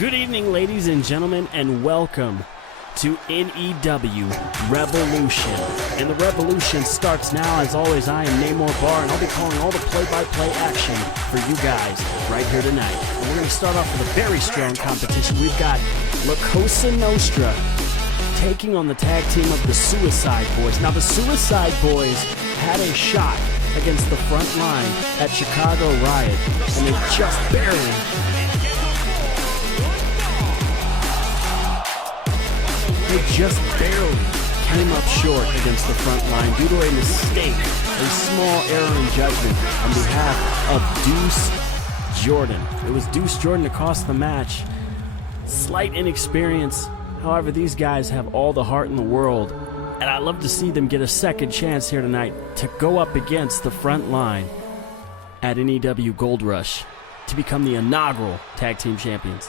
Good evening, ladies and gentlemen, and welcome to NEW Revolution. And the revolution starts now. As always, I am Namor Barr, and I'll be calling all the play-by-play action for you guys right here tonight. And we're going to start off with a very strong competition. We've got La Cosa Nostra taking on the tag team of the Suicide Boys. Now, the Suicide Boys had a shot against the front line at Chicago Riot, and they just barely came up short against the front line due to a mistake, a small error in judgment on behalf of Deuce Jordan. It was Deuce Jordan that cost the match. Slight inexperience. However, these guys have all the heart in the world, and I'd love to see them get a second chance here tonight to go up against the front line at NEW Gold Rush to become the inaugural tag team champions.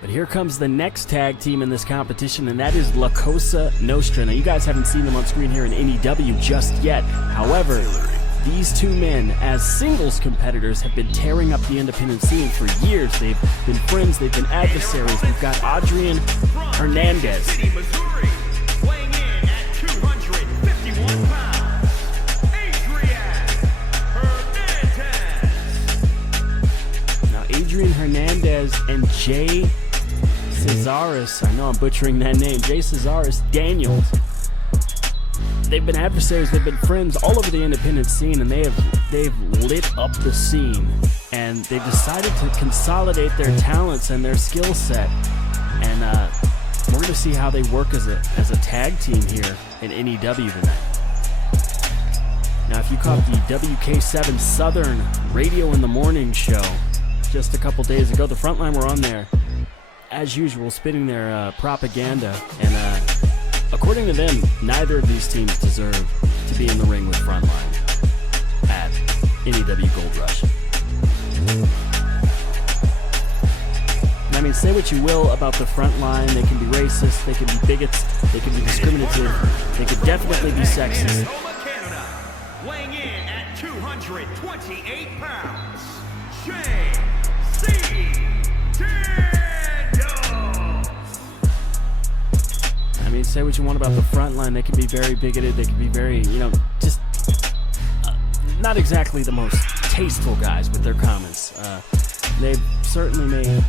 But here comes the next tag team in this competition, and that is La Cosa Nostra. Now, you guys haven't seen them on screen here in NEW just yet. However, these two men, as singles competitors, have been tearing up the independent scene for years. They've been friends, they've been adversaries. We've got Adrian Hernandez. Now, Adrian Hernandez and Jay Cesaris, I know I'm butchering that name, Jay Cesaris Daniels. They've been adversaries, they've been friends all over the independent scene, and they've lit up the scene. And they've decided to consolidate their talents and their skill set. And we're going to see how they work as a tag team here in NEW tonight. Now, if you caught the WK7 Southern Radio in the Morning show just a couple days ago, the Frontline were on there, as usual, spitting their propaganda, and according to them, neither of these teams deserve to be in the ring with Frontline at NEW Gold Rush. And I mean, say what you will about the Frontline, they can be racist, they can be bigots, they can be discriminative, they could definitely be sexist. Weighing in at 228 pounds, J.C. I mean, say what you want about the front line. They can be very bigoted. They can be very, just not exactly the most tasteful guys with their comments. They've certainly made,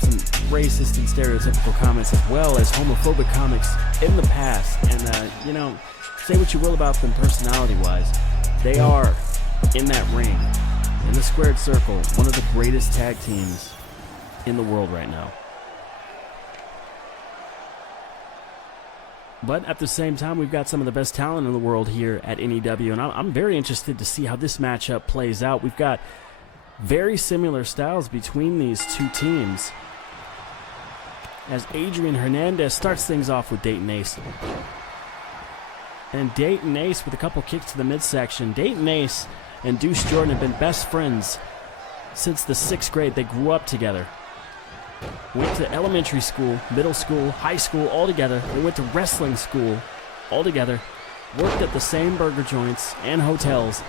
some racist and stereotypical comments as well as homophobic comments in the past. And, say what you will about them personality-wise. They are, in that ring, in the squared circle, one of the greatest tag teams in the world right now. But at the same time, we've got some of the best talent in the world here at NEW, and I'm very interested to see how this matchup plays out. We've got very similar styles between these two teams, as Adrian Hernandez starts things off with Dayton Ace. And Dayton Ace with a couple kicks to the midsection. Dayton Ace and Deuce Jordan have been best friends since the 6th grade. They grew up together. Went to elementary school, middle school, high school, all together. They went to wrestling school all together. Worked at the same burger joints and hotels,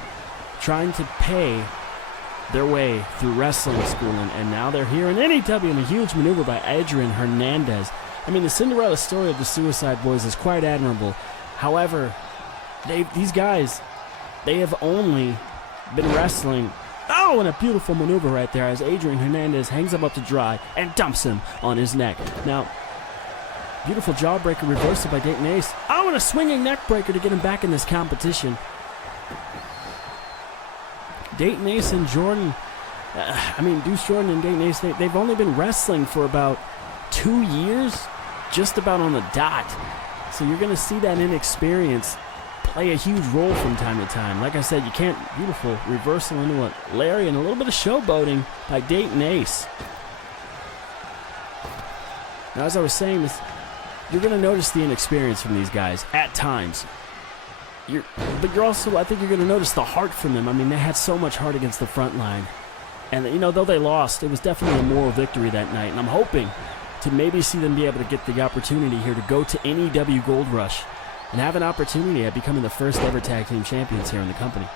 trying to pay their way through wrestling school. And now they're here in NEW in a huge maneuver by Adrian Hernandez. I mean, the Cinderella story of the Suicide Boys is quite admirable. However, these guys, they have only been wrestling. Oh, and a beautiful maneuver right there as Adrian Hernandez hangs him up to dry and dumps him on his neck. Now, beautiful jawbreaker reversal by Dayton Ace. Oh, and a swinging neck breaker to get him back in this competition. Dayton Ace and Jordan, Deuce Jordan and Dayton Ace, they've only been wrestling for about 2 years, just about on the dot. So you're going to see that inexperience play a huge role from time to time. Like I said, you can't. Beautiful reversal into a lariat and a little bit of showboating by Dayton Ace. Now, as I was saying, you're going to notice the inexperience from these guys at times. But you're also, I think you're going to notice the heart from them. I mean, they had so much heart against the front line. And, though they lost, it was definitely a moral victory that night. And I'm hoping to maybe see them be able to get the opportunity here to go to NEW Gold Rush and have an opportunity at becoming the first ever tag team champions here in the company.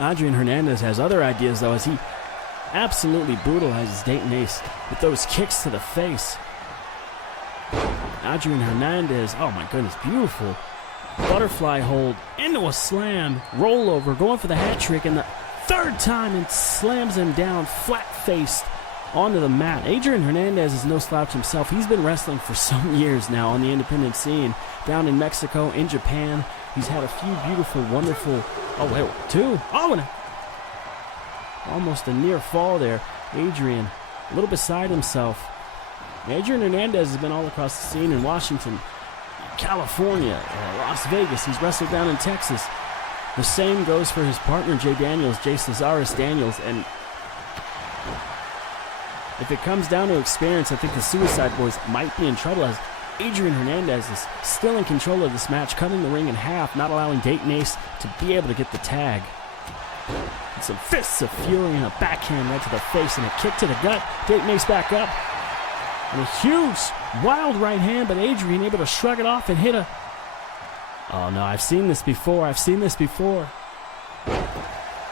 Adrian Hernandez has other ideas, though, as he absolutely brutalizes Dayton Ace with those kicks to the face. Adrian Hernandez, oh my goodness, beautiful. Butterfly hold into a slam, rollover, going for the hat trick, and the third time and slams him down flat-faced onto the mat. Adrian Hernandez is no slouch himself. He's been wrestling for some years now on the independent scene, down in Mexico, in Japan. He's had a few beautiful, wonderful, almost a near fall there. Adrian, a little beside himself. Adrian Hernandez has been all across the scene in Washington, California, Las Vegas. He's wrestled down in Texas. The same goes for his partner, Jay Cesaris Daniels. And if it comes down to experience, I think the Suicide Boys might be in trouble, as Adrian Hernandez is still in control of this match, cutting the ring in half, not allowing Dayton Ace to be able to get the tag. And some fists of fury and a backhand right to the face and a kick to the gut. Dayton Ace back up. And a huge, wild right hand, but Adrian able to shrug it off and hit a... Oh no, I've seen this before.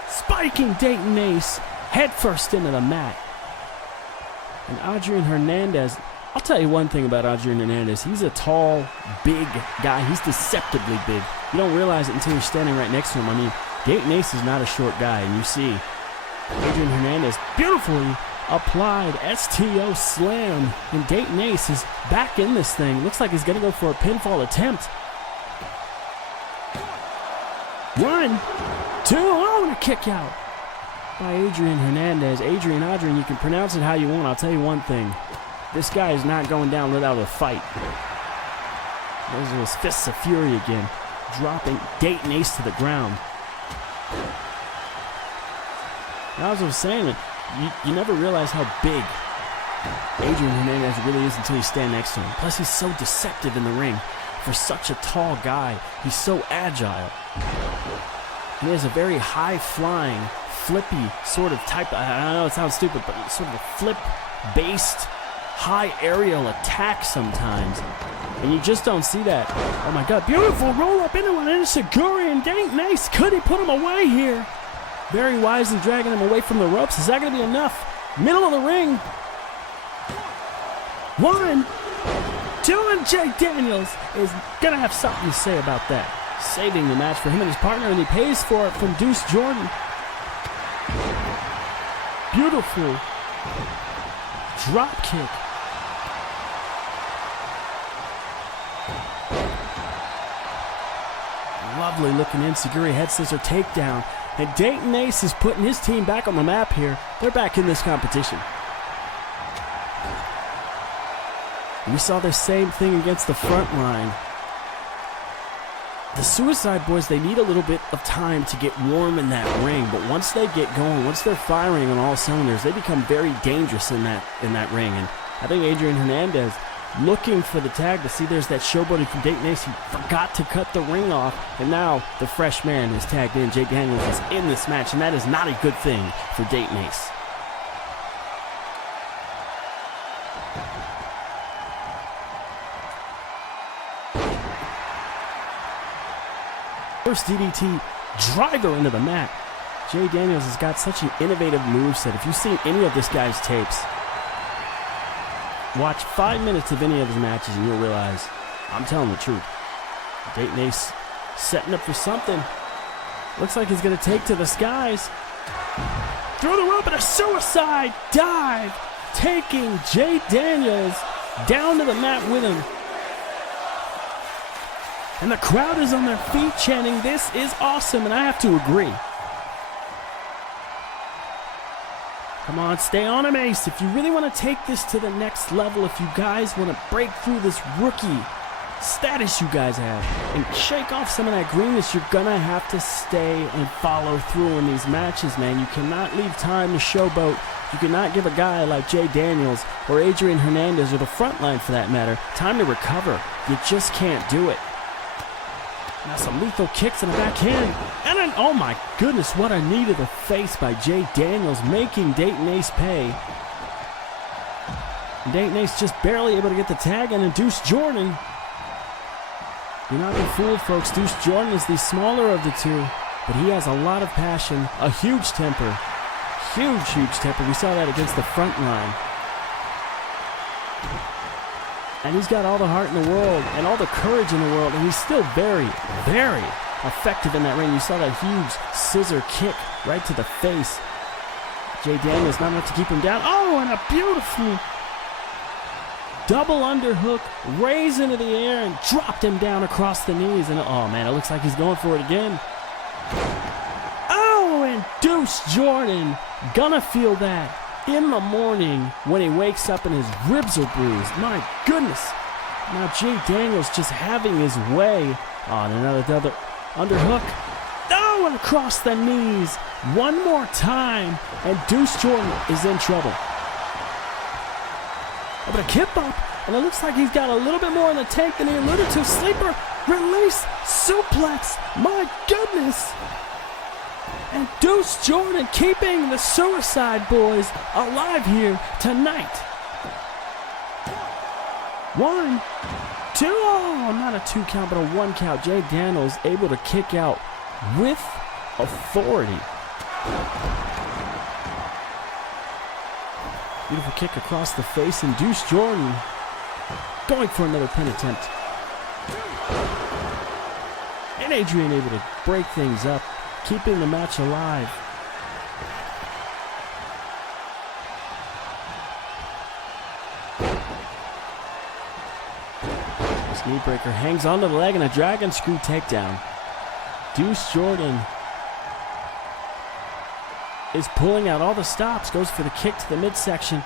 Spiking Dayton Ace headfirst into the mat. And Adrian Hernandez, I'll tell you one thing about Adrian Hernandez. He's a tall, big guy. He's deceptively big. You don't realize it until you're standing right next to him. I mean, Dayton Ace is not a short guy, and you see Adrian Hernandez beautifully applied STO slam, and Dayton Ace is back in this thing. Looks like he's going to go for a pinfall attempt. 1, 2, and a kick out by Adrian Hernandez. Adrian, you can pronounce it how you want. I'll tell you one thing. This guy is not going down without a fight. Those are those fists of fury again, dropping Dayton Ace to the ground. As I was saying, you never realize how big Adrian Hernandez really is until you stand next to him. Plus, he's so deceptive in the ring. For such a tall guy, he's so agile. He has a very high-flying, flippy sort of type. I know it sounds stupid, but it's sort of a flip-based, high aerial attack sometimes. And you just don't see that. Oh my God, beautiful roll-up into an Insiguri, and Dayton Ace, could he put him away here? Very wisely dragging him away from the ropes. Is that going to be enough? Middle of the ring. 1, 2, and Jay Daniels is going to have something to say about that. Saving the match for him and his partner, and he pays for it from Deuce Jordan. Beautiful drop kick. Lovely looking Insiguri head scissor takedown. And Dayton Ace is putting his team back on the map here. They're back in this competition. We saw the same thing against the front line. The Suicide Boys, they need a little bit of time to get warm in that ring, but once they get going, once they're firing on all cylinders, they become very dangerous in that ring. And I think Adrian Hernandez, looking for the tag, to see there's that showboating from Dayton Ace. He forgot to cut the ring off, and now the fresh man is tagged in. Jay Daniels is in this match, and that is not a good thing for Dayton Ace. First DDT driver into the mat. Jay Daniels has got such an innovative moveset. If you've seen any of this guy's tapes, watch 5 minutes of any of his matches and you'll realize I'm telling the truth. Dayton Ace setting up for something. Looks like he's going to take to the skies. Through the rope and a suicide dive, taking Jay Daniels down to the mat with him. And the crowd is on their feet chanting, "This is awesome," and I have to agree. Come on, stay on him, Ace. If you really want to take this to the next level, if you guys want to break through this rookie status you guys have and shake off some of that greenness, you're going to have to stay and follow through in these matches, man. You cannot leave time to showboat. You cannot give a guy like Jay Daniels or Adrian Hernandez, or the front line for that matter, time to recover. You just can't do it. Now some lethal kicks in the backhand. And then, oh my goodness, what a knee to the face by Jay Daniels, making Dayton Ace pay. And Dayton Ace just barely able to get the tag in, and Deuce Jordan. You're not being fooled, folks. Deuce Jordan is the smaller of the two. but he has a lot of passion, a huge temper. Huge temper. We saw that against the front line. And he's got all the heart in the world and all the courage in the world, and he's still very effective in that ring. You saw that huge scissor kick right to the face. Jay Daniels not enough to keep him down. Oh, and a beautiful double underhook, raise into the air, and dropped him down across the knees. And oh man, it looks like he's going for it again. Oh, and Deuce Jordan gonna feel that in the morning when he wakes up and his ribs are bruised. My goodness. Now Jay Daniels just having his way. On another double underhook. Oh, and across the knees. One more time, and Deuce Jordan is in trouble. But a kip up, and it looks like he's got a little bit more in the tank than he alluded to. Sleeper, release, suplex. My goodness. And Deuce Jordan keeping the Suicide Boys alive here tonight. 1, 2, oh, not a 2 count, but a 1 count. Jay Daniels able to kick out with authority. Beautiful kick across the face, and Deuce Jordan going for another pin attempt. And Adrian able to break things up, keeping the match alive. This knee breaker hangs onto the leg, and a dragon screw takedown. Deuce Jordan is pulling out all the stops, goes for the kick to the midsection.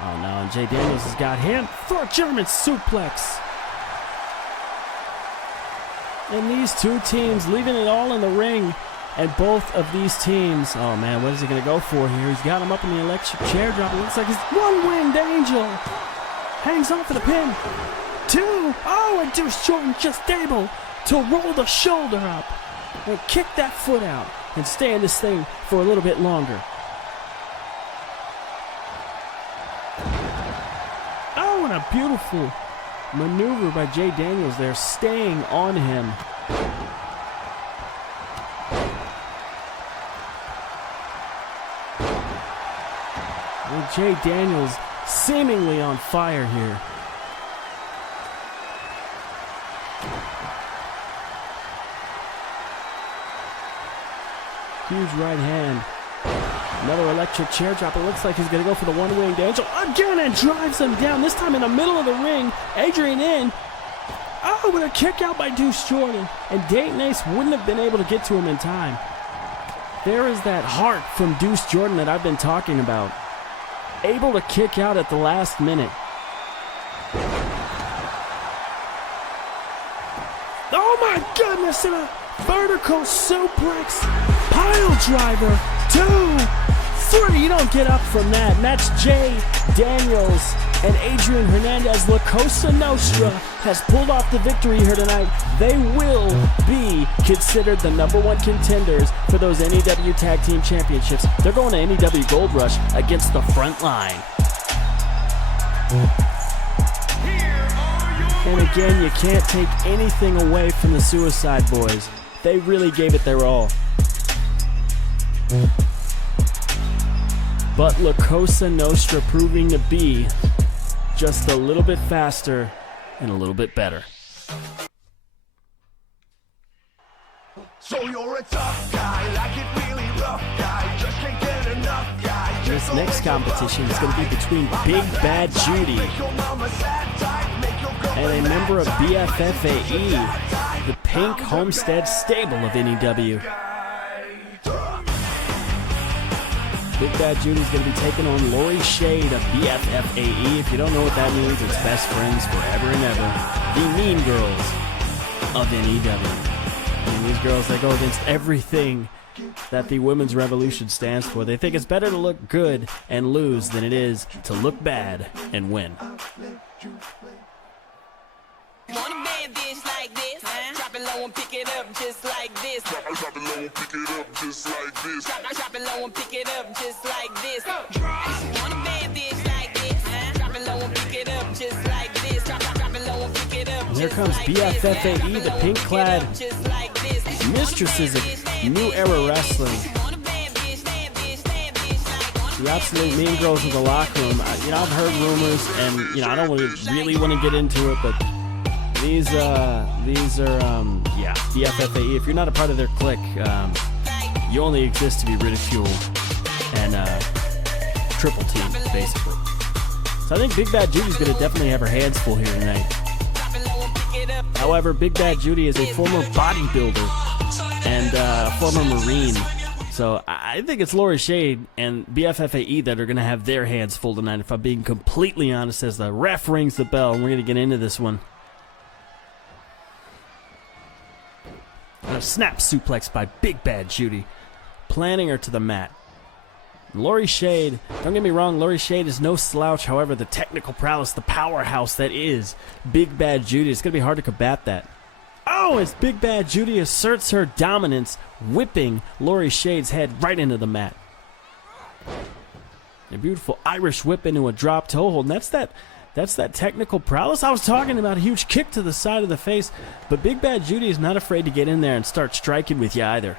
Oh no, and Jay Daniels has got him for a German suplex. And these two teams leaving it all in the ring. And both of these teams, oh man, what is he going to go for here? He's got him up in the electric chair drop. It looks like he's one-winged angel. Hangs on for the pin. 2, oh, and Deuce Jordan just able to roll the shoulder up and kick that foot out and stay in this thing for a little bit longer. Oh, and a beautiful maneuver by Jay Daniels there, staying on him. And Jay Daniels seemingly on fire here. Huge right hand. Another electric chair drop. It looks like he's going to go for the one-winged angel again and drives him down. This time in the middle of the ring. Adrian in. Oh, with a kick out by Deuce Jordan. And Dayton Ace wouldn't have been able to get to him in time. There is that heart from Deuce Jordan that I've been talking about. Able to kick out at the last minute. Oh my goodness, and a vertical suplex pile driver. 2, 3, you don't get up from that. And that's Jay Daniels and Adrian Hernandez. La Cosa Nostra has pulled off the victory here tonight. They will be considered the #1 contenders for those NEW Tag Team Championships. They're going to NEW Gold Rush against the Front Line. And again, you can't take anything away from the Suicide Boys. They really gave it their all. But La Cosa Nostra proving to be just a little bit faster and a little bit better. So you're a tough guy, like it really rough guy, just can't get enough guy. This next competition is going to be between Big Bad Judy and a member of BFFAE, the Pink Homestead stable of NEW. Big Bad Judy's going to be taking on Lori Shade of BFFAE. If you don't know what that means, it's best friends forever and ever. The Mean Girls of NEW. And these girls, they go against everything that the Women's Revolution stands for. They think it's better to look good and lose than it is to look bad and win. Want a bad bitch like this? Drop it low and pick it up just like this. Drop it low and pick it up just like this. Drop it low and pick it up just like this. Want a bad bitch like this? Drop it low and pick it up just like this. Drop it low and pick it up. And here comes BFFAE, the pink-clad mistresses of New Era Wrestling. The absolute mean girls of the locker room. I've heard rumors, and I don't really want to get into it, but these are the FFAE. If you're not a part of their clique, you only exist to be ridiculed and triple teamed, basically. So I think Big Bad Judy's going to definitely have her hands full here tonight. However, Big Bad Judy is a former bodybuilder and former Marine. So I think it's Lori Shade and BFFAE that are going to have their hands full tonight, if I'm being completely honest, as the ref rings the bell, and we're going to get into this one. And a snap suplex by Big Bad Judy, planting her to the mat. Lori Shade, don't get me wrong, Lori Shade is no slouch. However, the technical prowess, the powerhouse that is Big Bad Judy, it's going to be hard to combat that. Oh, as Big Bad Judy asserts her dominance, whipping Lori Shade's head right into the mat. A beautiful Irish whip into a drop toe hold, and that's that technical prowess I was talking about. A huge kick to the side of the face, but Big Bad Judy is not afraid to get in there and start striking with you either.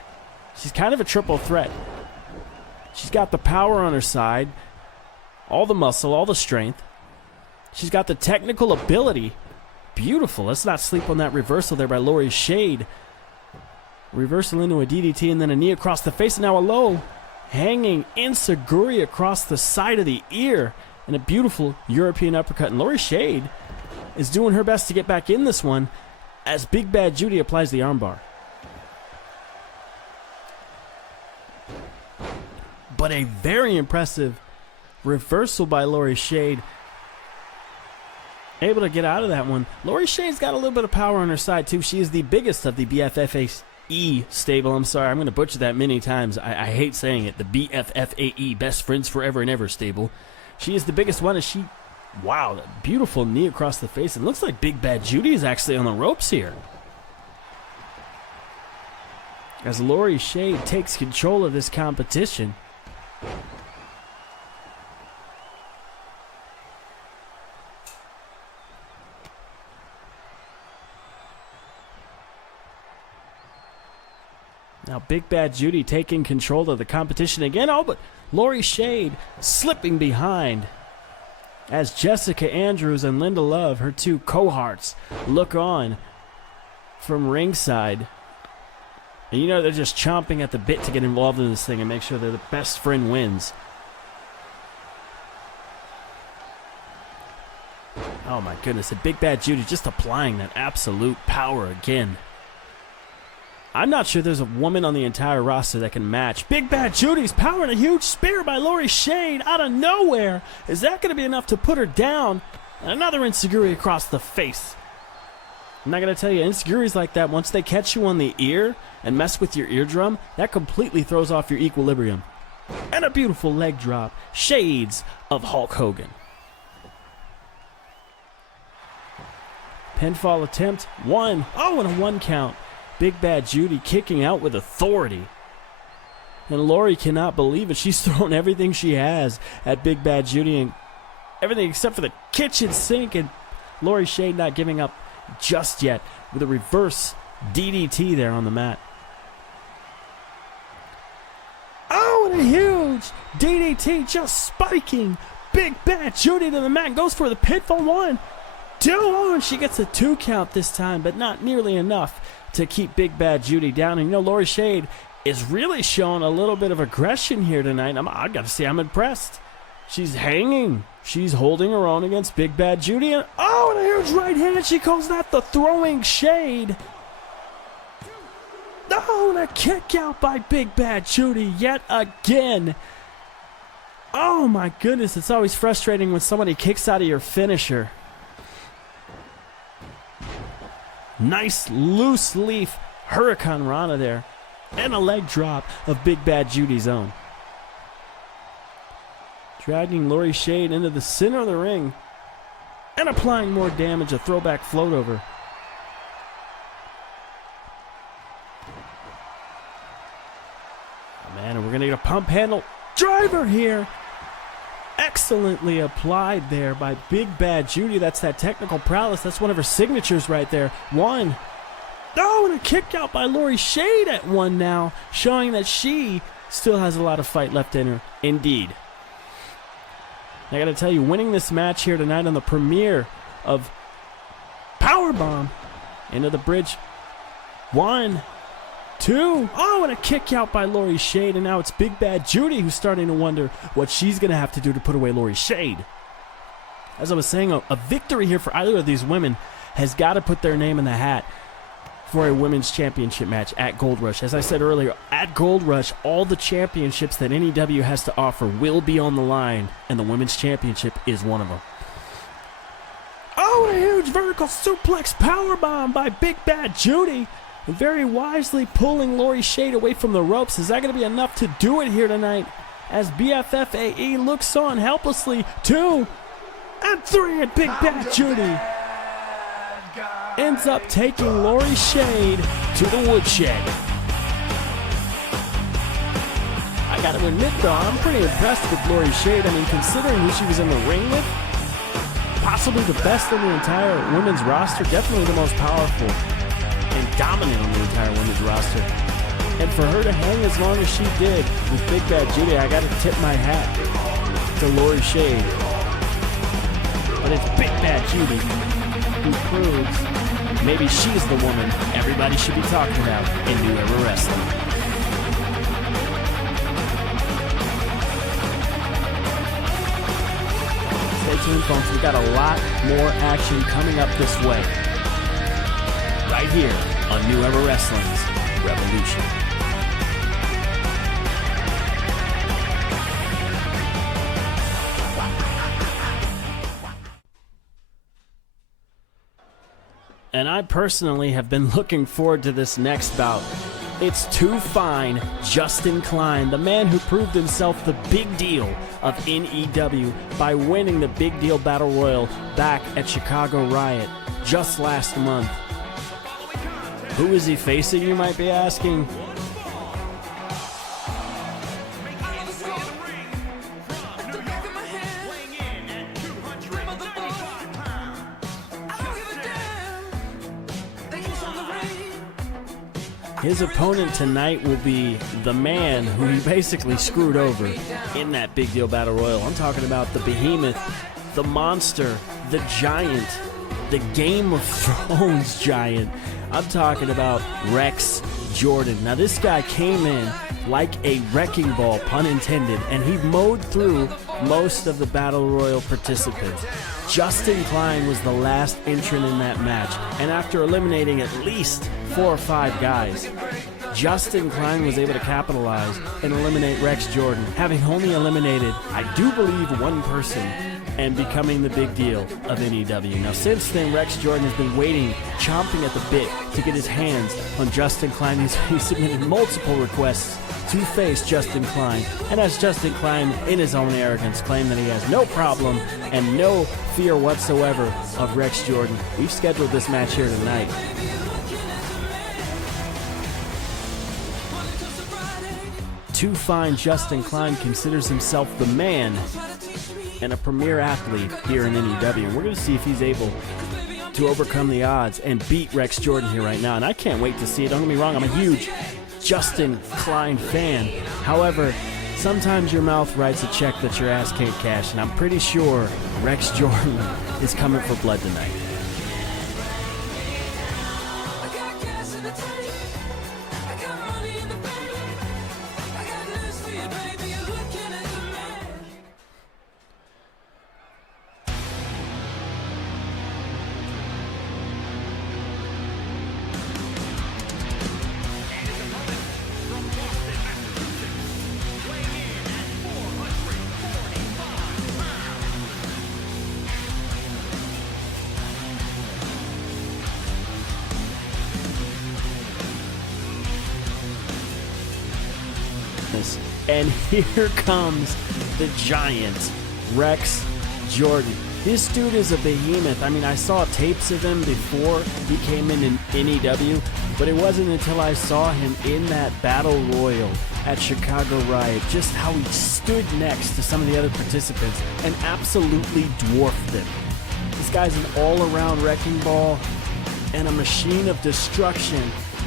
She's kind of a triple threat. She's got the power on her side, all the muscle, all the strength. She's got the technical ability. Beautiful. Let's not sleep on that reversal there by Lori Shade. Reversal into a DDT and then a knee across the face, and now a low hanging enziguri across the side of the ear, and a beautiful European uppercut. And Lori Shade is doing her best to get back in this one as Big Bad Judy applies the armbar. But a very impressive reversal by Lori Shade. Able to get out of that one. Lori Shade's got a little bit of power on her side, too. She is the biggest of the BFFAE stable. I'm sorry, I'm going to butcher that many times. I hate saying it. The BFFAE, Best Friends Forever and Ever stable. She is the biggest one, and wow, that beautiful knee across the face. It looks like Big Bad Judy is actually on the ropes here. As Lori Shade takes control of this competition. Now Big Bad Judy taking control of the competition again. Oh, but Lori Shade slipping behind as Jessica Andrews and Linda Love, her two cohorts, look on from ringside. And they're just chomping at the bit to get involved in this thing and make sure that the best friend wins. Oh my goodness, and Big Bad Judy just applying that absolute power again. I'm not sure there's a woman on the entire roster that can match Big Bad Judy's power, and a huge spear by Lori Shade out of nowhere. Is that going to be enough to put her down? Another enziguri across the face. I'm not going to tell you, enziguris like that, once they catch you on the ear and mess with your eardrum, that completely throws off your equilibrium. And a beautiful leg drop. Shades of Hulk Hogan. Pinfall attempt. One. Oh, and a one count. Big Bad Judy kicking out with authority. And Lori cannot believe it. She's thrown everything she has at Big Bad Judy, and everything except for the kitchen sink, and Lori Shade not giving up just yet with a reverse DDT there on the mat. Oh, and a huge DDT just spiking Big Bad Judy to the mat. Goes for the pinfall. 1, 2, oh, and she gets a 2 count this time, but not nearly enough to keep Big Bad Judy down. And Lori Shade is really showing a little bit of aggression here tonight. I got to say, I'm impressed. She's hanging. She's holding her own against Big Bad Judy. And oh, and a huge right hand. She calls that the throwing shade. Oh, and a kick out by Big Bad Judy yet again. Oh my goodness, it's always frustrating when somebody kicks out of your finisher. Nice loose leaf Hurricane Rana there. And a leg drop of Big Bad Judy's own. Dragging Lori Shade into the center of the ring. And applying more damage, a throwback float over. Oh man, and we're going to get a pump handle driver here. Excellently applied there by Big Bad Judy. That's that technical prowess. That's one of her signatures right there. 1. Oh, and a kick out by Lori Shade at 1 now, showing that she still has a lot of fight left in her. Indeed. I got to tell you, winning this match here tonight on the premiere of Powerbomb into the bridge. 1, 2. Oh, and a kick out by Lori Shade. And now it's Big Bad Judy who's starting to wonder what she's going to have to do to put away Lori Shade. As I was saying, a victory here for either of these women has got to put their name in the hat for a women's championship match at Gold Rush. As I said earlier, at Gold Rush, all the championships that NEW has to offer will be on the line, and the women's championship is one of them. Oh, a huge vertical suplex powerbomb by Big Bad Judy. And very wisely pulling Lori Shade away from the ropes. Is that going to be enough to do it here tonight? As BFFAE looks on helplessly. 2 and 3, and Big Bad Judy ends up taking Lori Shade to the woodshed. I gotta admit though, I'm pretty impressed with Lori Shade. I mean, considering who she was in the ring with, possibly the best on the entire women's roster, definitely the most powerful and dominant on the entire women's roster. And for her to hang as long as she did with Big Bad Judy, I gotta tip my hat to Lori Shade. But it's Big Bad Judy who proves maybe she's the woman everybody should be talking about in New Era Wrestling. Stay tuned, folks. We've got a lot more action coming up this way. Right here on New Era Wrestling's Revolution. And I personally have been looking forward to this next bout. It's Too Fine, Justin Klein, the man who proved himself the big deal of NEW by winning the Big Deal Battle Royal back at Chicago Riot just last month. Who is he facing, you might be asking? His opponent tonight will be the man who he basically screwed over in that Big Deal Battle Royal. I'm talking about the behemoth, the monster, the giant, the Game of Thrones giant. I'm talking about Rex Jordan. Now this guy came in like a wrecking ball, pun intended, and he mowed through most of the Battle Royal participants. Justin Klein was the last entrant in that match, and after eliminating at least 4 or 5 guys, Justin Klein was able to capitalize and eliminate Rex Jordan, having only eliminated, I do believe, 1 person and becoming the big deal of NEW. Now, since then, Rex Jordan has been waiting, chomping at the bit to get his hands on Justin Klein. He's submitted multiple requests to face Justin Klein, and as Justin Klein, in his own arrogance, claimed that he has no problem and no fear whatsoever of Rex Jordan, we've scheduled this match here tonight. Too Fine Justin Klein considers himself the man and a premier athlete here in NEW. And we're going to see if he's able to overcome the odds and beat Rex Jordan here right now. And I can't wait to see it. Don't get me wrong, I'm a huge Justin Klein fan. However, sometimes your mouth writes a check that your ass can't cash. And I'm pretty sure Rex Jordan is coming for blood tonight. And here comes the giant, Rex Jordan. This dude is a behemoth. I mean, I saw tapes of him before he came in NEW, but it wasn't until I saw him in that Battle Royal at Chicago Riot, just how he stood next to some of the other participants and absolutely dwarfed them. This guy's an all-around wrecking ball, and a machine of destruction.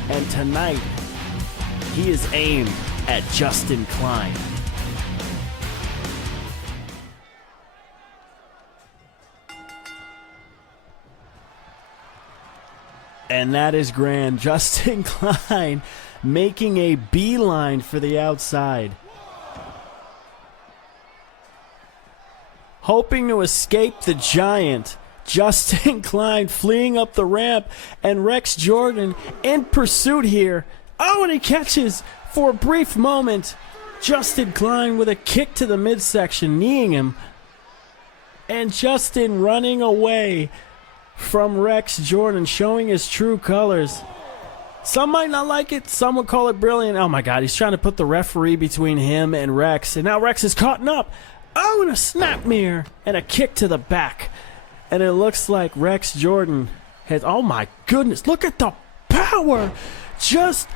And tonight, he is aimed at Justin Klein. And that is grand. Justin Klein making a beeline for the outside. Hoping to escape the giant. Justin Klein fleeing up the ramp, and Rex Jordan in pursuit here. Oh, and he catches for a brief moment. Justin Klein with a kick to the midsection, kneeing him. And Justin running away from Rex Jordan, showing his true colors. Some might not like it. Some would call it brilliant. Oh, my God. He's trying to put the referee between him and Rex. And now Rex is caught up. Oh, and a snap mirror and a kick to the back. And it looks like Rex Jordan has, oh my goodness, look at the power. Just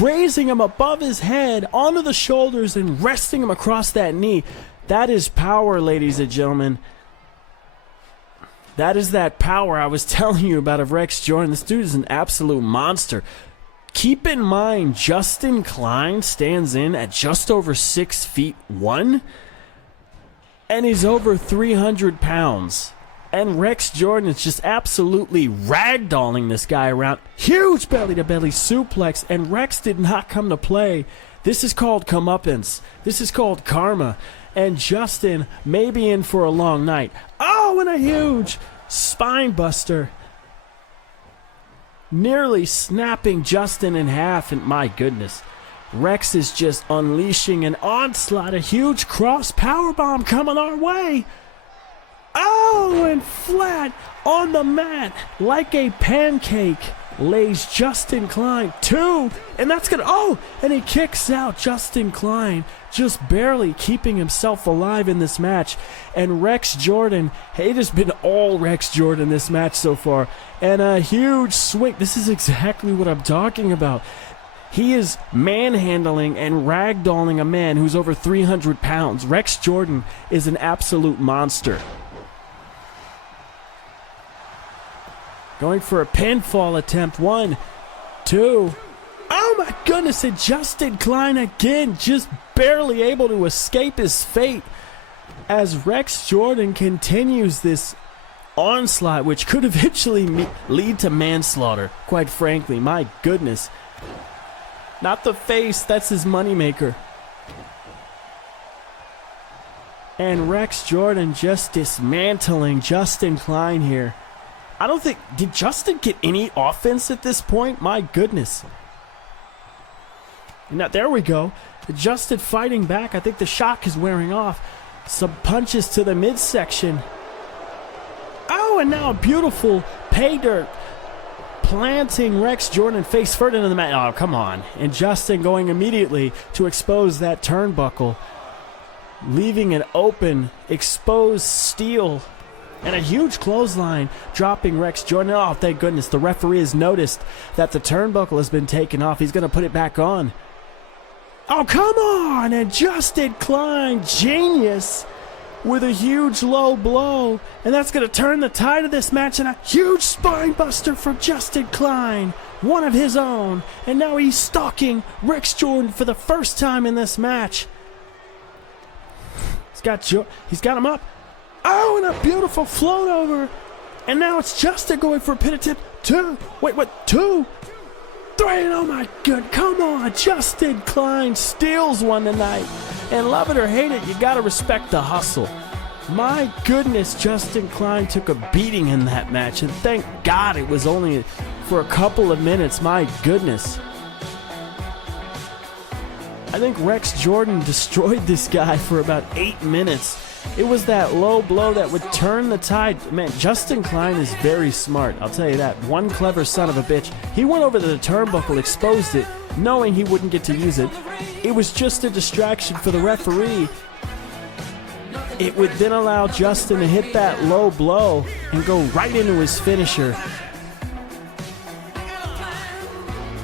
raising him above his head, onto the shoulders, and resting him across that knee. That is power, ladies and gentlemen. That is that power I was telling you about of Rex Jordan. This dude is an absolute monster. Keep in mind, Justin Klein stands in at just over 6'1", and he's over 300 pounds. And Rex Jordan is just absolutely ragdolling this guy around. Huge belly-to-belly suplex, and Rex did not come to play. This is called comeuppance. This is called karma. And Justin may be in for a long night. Oh, and a huge spine buster. Nearly snapping Justin in half, and my goodness. Rex is just unleashing an onslaught, a huge cross powerbomb coming our way. Oh, and flat on the mat like a pancake lays Justin Klein. 2, and that's gonna, oh, and he kicks out Justin Klein, just barely keeping himself alive in this match. And Rex Jordan, it has been all Rex Jordan this match so far, and a huge swing. This is exactly what I'm talking about. He is manhandling and ragdolling a man who's over 300 pounds. Rex Jordan is an absolute monster. Going for a pinfall attempt. 1, 2. Oh my goodness, and Justin Klein again just barely able to escape his fate as Rex Jordan continues this onslaught, which could eventually lead to manslaughter, quite frankly. My goodness. Not the face, that's his moneymaker. And Rex Jordan just dismantling Justin Klein here. I don't think, did Justin get any offense at this point? My goodness. Now, there we go. Justin fighting back. I think the shock is wearing off. Some punches to the midsection. Oh, and now a beautiful pay dirt. Planting Rex Jordan face first into the mat. Oh, come on. And Justin going immediately to expose that turnbuckle. Leaving it open. Exposed steel. And a huge clothesline dropping Rex Jordan. Oh, thank goodness. The referee has noticed that the turnbuckle has been taken off. He's going to put it back on. Oh, come on. And Justin Klein, genius, with a huge low blow. And that's going to turn the tide of this match. And a huge spine buster from Justin Klein. One of his own. And now he's stalking Rex Jordan for the first time in this match. He's got him up. Oh, and a beautiful float over. And now it's Justin going for a pin attempt. 2. Wait, what? 2? 3. Oh, my God. Come on. Justin Klein steals one tonight. And love it or hate it, you got to respect the hustle. My goodness, Justin Klein took a beating in that match. And thank God it was only for a couple of minutes. My goodness. I think Rex Jordan destroyed this guy for about 8 minutes. It was that low blow that would turn the tide. Man, Justin Klein is very smart. I'll tell you that. One clever son of a bitch. He went over to the turnbuckle, exposed it, knowing he wouldn't get to use it. It was just a distraction for the referee. It would then allow Justin to hit that low blow and go right into his finisher.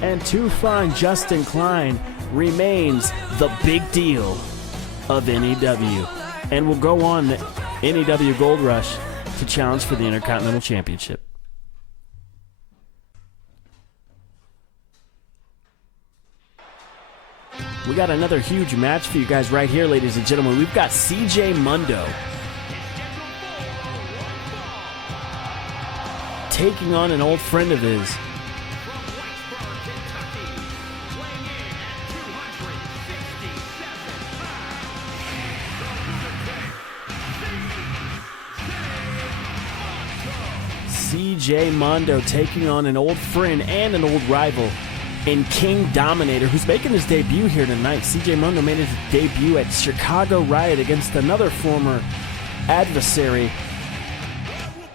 And to find Justin Klein remains the big deal of NEW. And will go on the NEW Gold Rush to challenge for the Intercontinental Championship. We got another huge match for you guys right here, ladies and gentlemen. We've got CJ Mundo taking on an old friend of his. CJ Mundo taking on an old friend and an old rival in King Dominator, who's making his debut here tonight. CJ Mundo made his debut at Chicago Riot against another former adversary,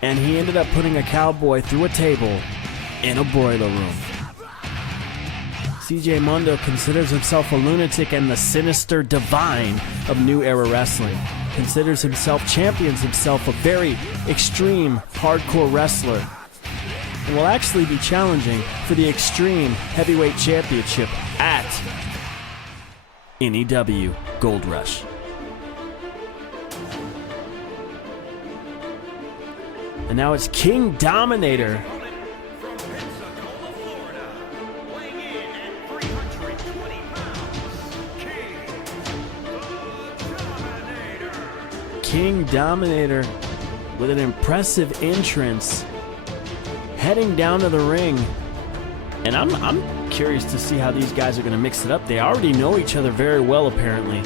and he ended up putting a cowboy through a table in a boiler room. CJ Mundo considers himself a lunatic and the sinister divine of New Era Wrestling. Considers himself, champions himself, a very extreme hardcore wrestler, and will actually be challenging for the Extreme Heavyweight Championship at NEW Gold Rush. And now it's King Dominator From Pensacola, Florida, weighing in at 320 pounds, King Dominator with an impressive entrance, heading down to the ring. And I'm curious to see how these guys are going to mix it up. They already know each other very well, apparently.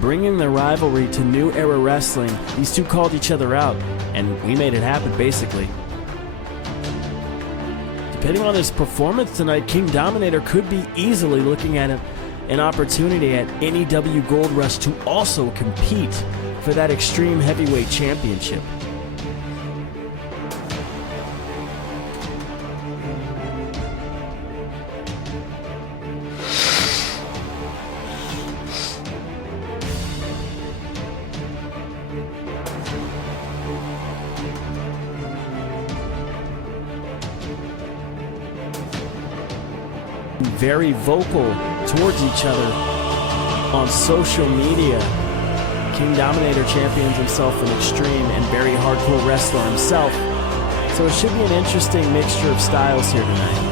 Bringing the rivalry to New Era Wrestling, these two called each other out, and we made it happen, basically. Depending on his performance tonight, King Dominator could be easily looking at an opportunity at NEW Gold Rush to also compete for that Extreme Heavyweight Championship. Very vocal towards each other on social media. King Dominator champions himself an extreme and very hardcore wrestler himself, so it should be an interesting mixture of styles here tonight.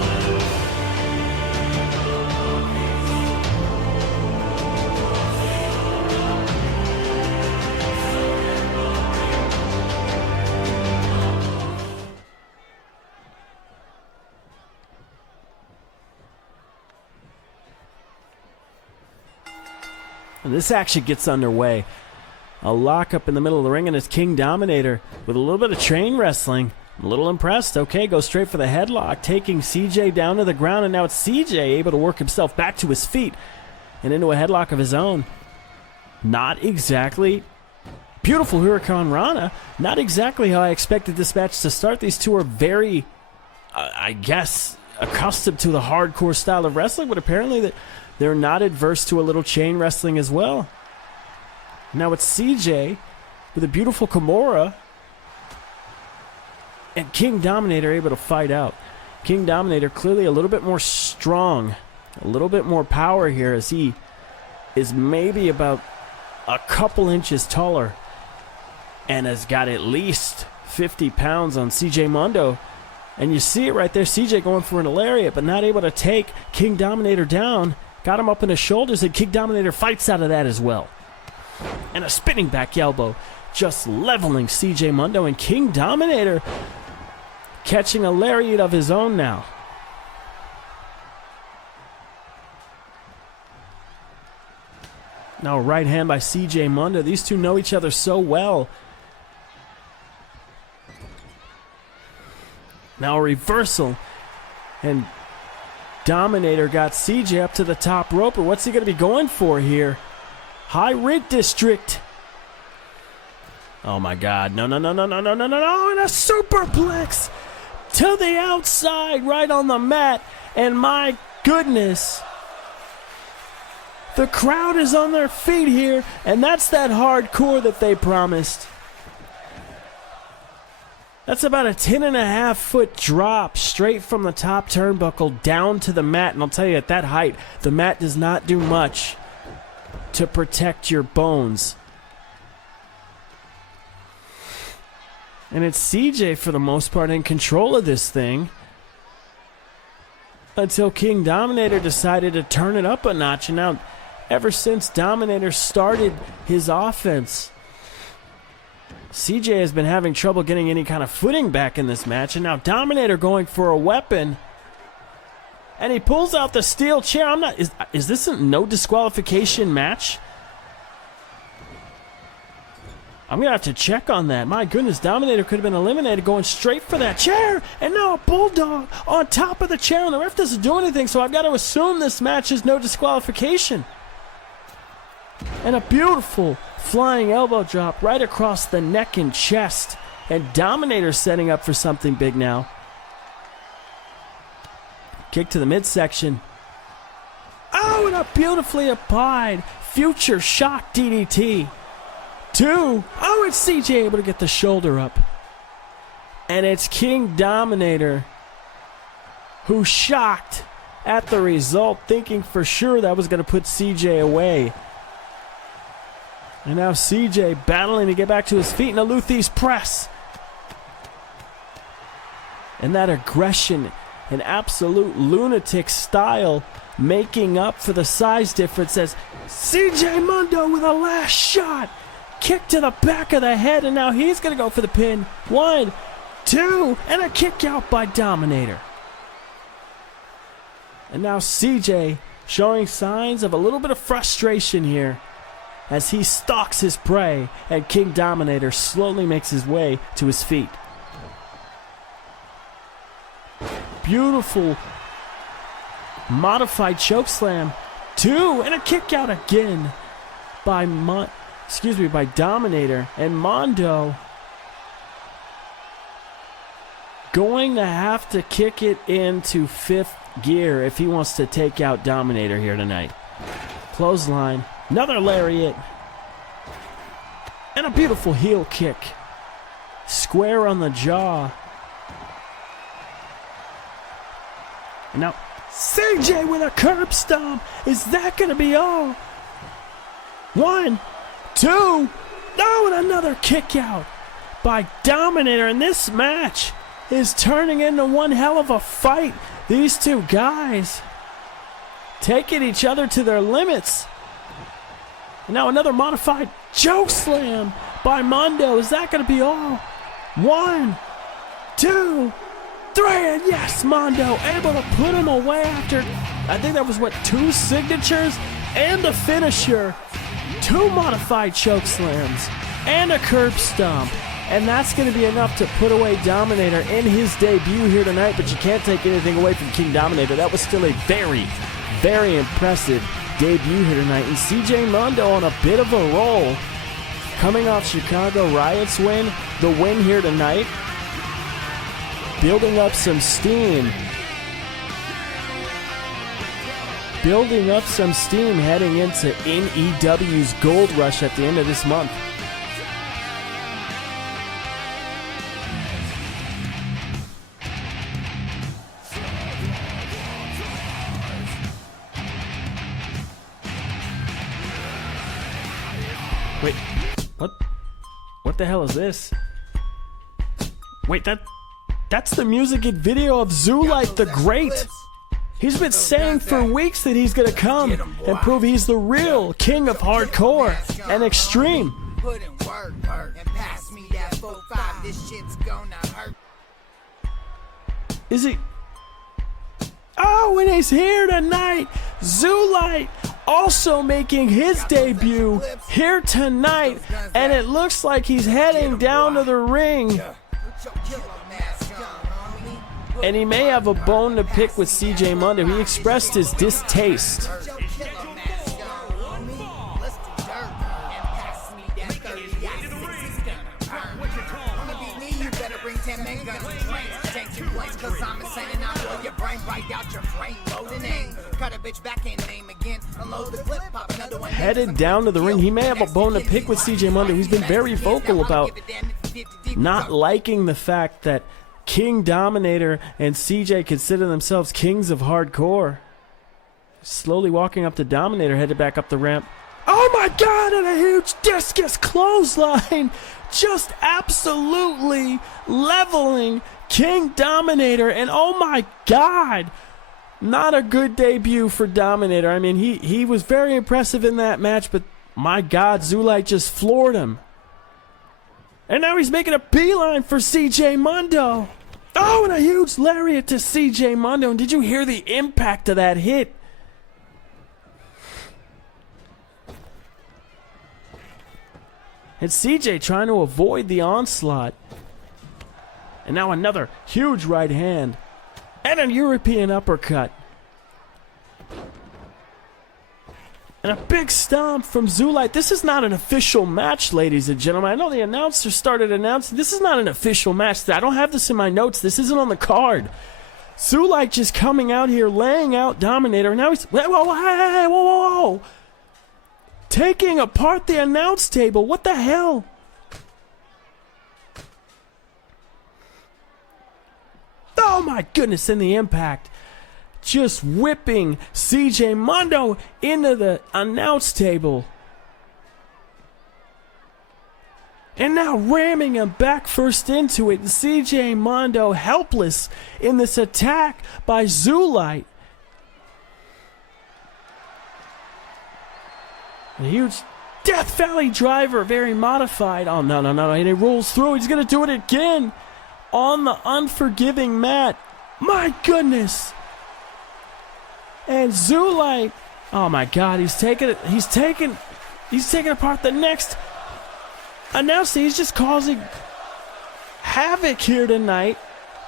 And this action gets underway. A lockup in the middle of the ring, and it's King Dominator with a little bit of chain wrestling. I'm a little impressed. Okay, goes straight for the headlock, taking CJ down to the ground, and now it's CJ able to work himself back to his feet and into a headlock of his own. Not exactly beautiful Hurricane Rana. Not exactly how I expected this match to start. These two are very, I guess, accustomed to the hardcore style of wrestling, but apparently they're not adverse to a little chain wrestling as well. Now it's CJ with a beautiful Kimura, and King Dominator able to fight out. King Dominator clearly a little bit more strong, a little bit more power here, as he is maybe about a couple inches taller and has got at least 50 pounds on CJ Mundo. And you see it right there, CJ going for an lariat, but not able to take King Dominator down. Got him up in his shoulders, and King Dominator fights out of that as well. And a spinning back elbow, just leveling CJ Mundo, and King Dominator catching a lariat of his own now. Now right hand by CJ Mundo. These two know each other so well. Now a reversal, and Dominator got CJ up to the top rope, or what's he going to be going for here? High Rink District. Oh my God, no, and a superplex to the outside right on the mat, and my goodness, the crowd is on their feet here, and that's that hardcore that they promised. That's about a 10.5-foot drop straight from the top turnbuckle down to the mat. And I'll tell you, at that height, the mat does not do much to protect your bones. And it's CJ, for the most part, in control of this thing, until King Dominator decided to turn it up a notch. And now ever since Dominator started his offense. CJ has been having trouble getting any kind of footing back in this match, and now Dominator going for a weapon. And he pulls out the steel chair. Is this a no disqualification match? I'm going to have to check on that. My goodness, Dominator could have been eliminated going straight for that chair. And now a Bulldog on top of the chair, and the ref doesn't do anything, so I've got to assume this match is no disqualification. And a beautiful flying elbow drop right across the neck and chest. And Dominator setting up for something big now. Kick to the midsection. Oh, and a beautifully applied future shock DDT. 2. Oh, it's CJ able to get the shoulder up. And it's King Dominator who shocked at the result, thinking for sure that was going to put CJ away. And now CJ battling to get back to his feet in a Luthie's press. And that aggression and absolute lunatic style making up for the size difference as CJ Mundo with a last shot. Kick to the back of the head, and now he's going to go for the pin. 1, 2, and a kick out by Dominator. And now CJ showing signs of a little bit of frustration here as he stalks his prey, and King Dominator slowly makes his way to his feet. Beautiful modified chokeslam. 2, and a kick out again by by Dominator. And Mondo going to have to kick it into 5th gear if he wants to take out Dominator here tonight. Clothesline, another lariat, and a beautiful heel kick. Square on the jaw. And now CJ with a curb stomp. Is that going to be all? 1, 2. Oh, and another kick out by Dominator. And this match is turning into one hell of a fight. These two guys taking each other to their limits. And now another modified choke slam by Mondo. Is that going to be all? 1, 2, 3. And yes, Mondo able to put him away after, I think that was 2 signatures and a finisher. 2 modified choke slams and a curb stomp. And that's going to be enough to put away Dominator in his debut here tonight. But you can't take anything away from King Dominator. That was still a very, very impressive debut here tonight. And CJ Mondo on a bit of a roll. Coming off Chicago Riot's win, the win here tonight. Building up some steam. Building up some steam heading into NEW's Gold Rush at the end of this month. Wait, what the hell is this? Wait, that's the music and video of Zoolite the Great. He's been saying for weeks that he's gonna come and prove he's the real king of hardcore and extreme. Is he? Oh, and he's here tonight. Zoolite also making his debut here tonight, and it looks like he's heading down to the ring. And he may have a bone to pick with CJ Mondo. He expressed his distaste. Headed down to the ring. He may have a bone to pick with CJ Mondo. He's been very vocal about not liking the fact that King Dominator and CJ consider themselves kings of hardcore. Slowly walking up to Dominator, headed back up the ramp. Oh my God, and a huge discus clothesline. Just absolutely leveling King Dominator. And oh my God, Not a good debut for Dominator. I mean, he was very impressive in that match, but my God, Zulite just floored him. And now he's making a beeline for CJ Mundo. Oh, and a huge lariat to CJ Mundo. And did you hear the impact of that hit? And CJ trying to avoid the onslaught. And now another huge right hand. And a European uppercut. And a big stomp from Zulite. This is not an official match, ladies and gentlemen. I know the announcer started announcing. This is not an official match. I don't have this in my notes. This isn't on the card. Zulite just coming out here, laying out Dominator. And now he's... Whoa. Taking apart the announce table. What the hell? Oh my goodness, and the impact. Just whipping CJ Mundo into the announce table. And now ramming him back first into it. CJ Mundo helpless in this attack by Zulite. A huge Death Valley driver, very modified. Oh, no. And he rolls through. He's going to do it again on the unforgiving mat. My goodness. And Zulite, oh my God, he's taking apart the next announcer. He's just causing havoc here tonight.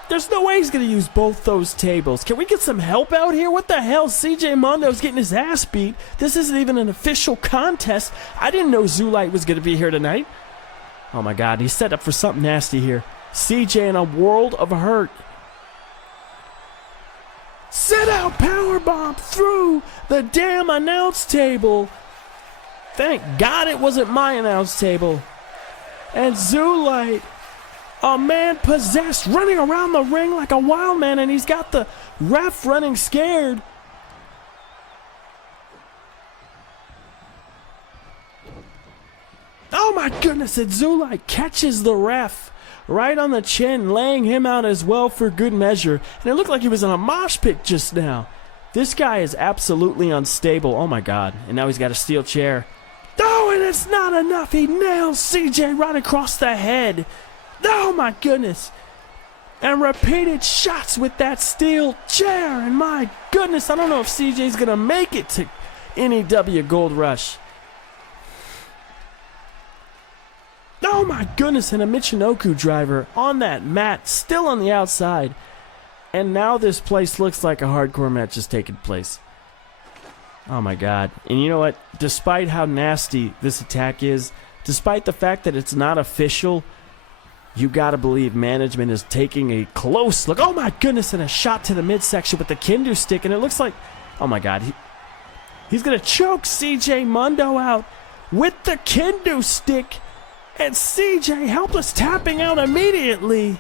There's no way he's going to use both those tables. Can we get some help out here? What the hell? CJ Mundo's getting his ass beat. This isn't even an official contest. I didn't know Zulite was going to be here tonight. Oh my God, he's set up for something nasty here. CJ in a world of hurt. Sit out powerbomb through the damn announce table. Thank God it wasn't my announce table. And Zulite, a man possessed, running around the ring like a wild man, and he's got the ref running scared. Oh my goodness, and Zulite catches the ref right on the chin, laying him out as well for good measure. And it looked like he was in a mosh pit just now. This guy is absolutely unstable. Oh my God. And now he's got a steel chair. Oh, and it's not enough. He nails CJ right across the head. Oh my goodness. And repeated shots with that steel chair. And my goodness, I don't know if CJ's going to make it to NEW Gold Rush. Oh my goodness, and a Michinoku driver on that mat, still on the outside. And now this place looks like a hardcore match is taking place. Oh my God. And you know what? Despite how nasty this attack is, despite the fact that it's not official, you gotta believe management is taking a close look. Oh my goodness, and a shot to the midsection with the Kendo stick. And it looks like, oh my God, he's gonna choke CJ Mundo out with the Kendo stick. And CJ helpless, tapping out immediately.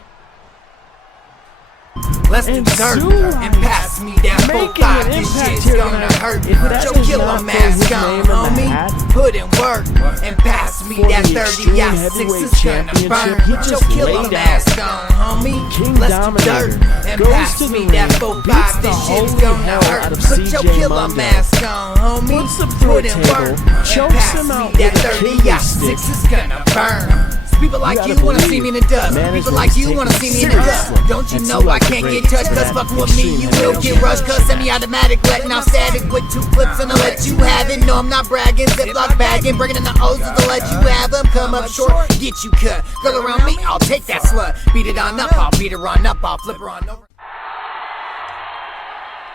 Let's do dirt and pass me that 4-5. This shit's gonna hurt. Put your killer mask on, homie. Put in work and pass me that 30-6 is gonna burn. Put your killer mask on, homie. Let's do dirt and pass me that 4-5. This shit's gonna hurt. Put your killer mask on, homie. Put in work and pass me that 30-6 is gonna burn. People like you wanna see me in the dust. People like you wanna see me in the dust. Don't you know I can't get touched? Cause fucking with me you will get rushed. Cause semi-automatic letting out static with 2 flips and I'll let you have it. No, I'm not bragging, ziplock bagging, bringing in the O's to let you have them. Come up short, get you cut. Girl around me, I'll take that slut. Beat it on up, I'll beat her on up, I'll flip her on over.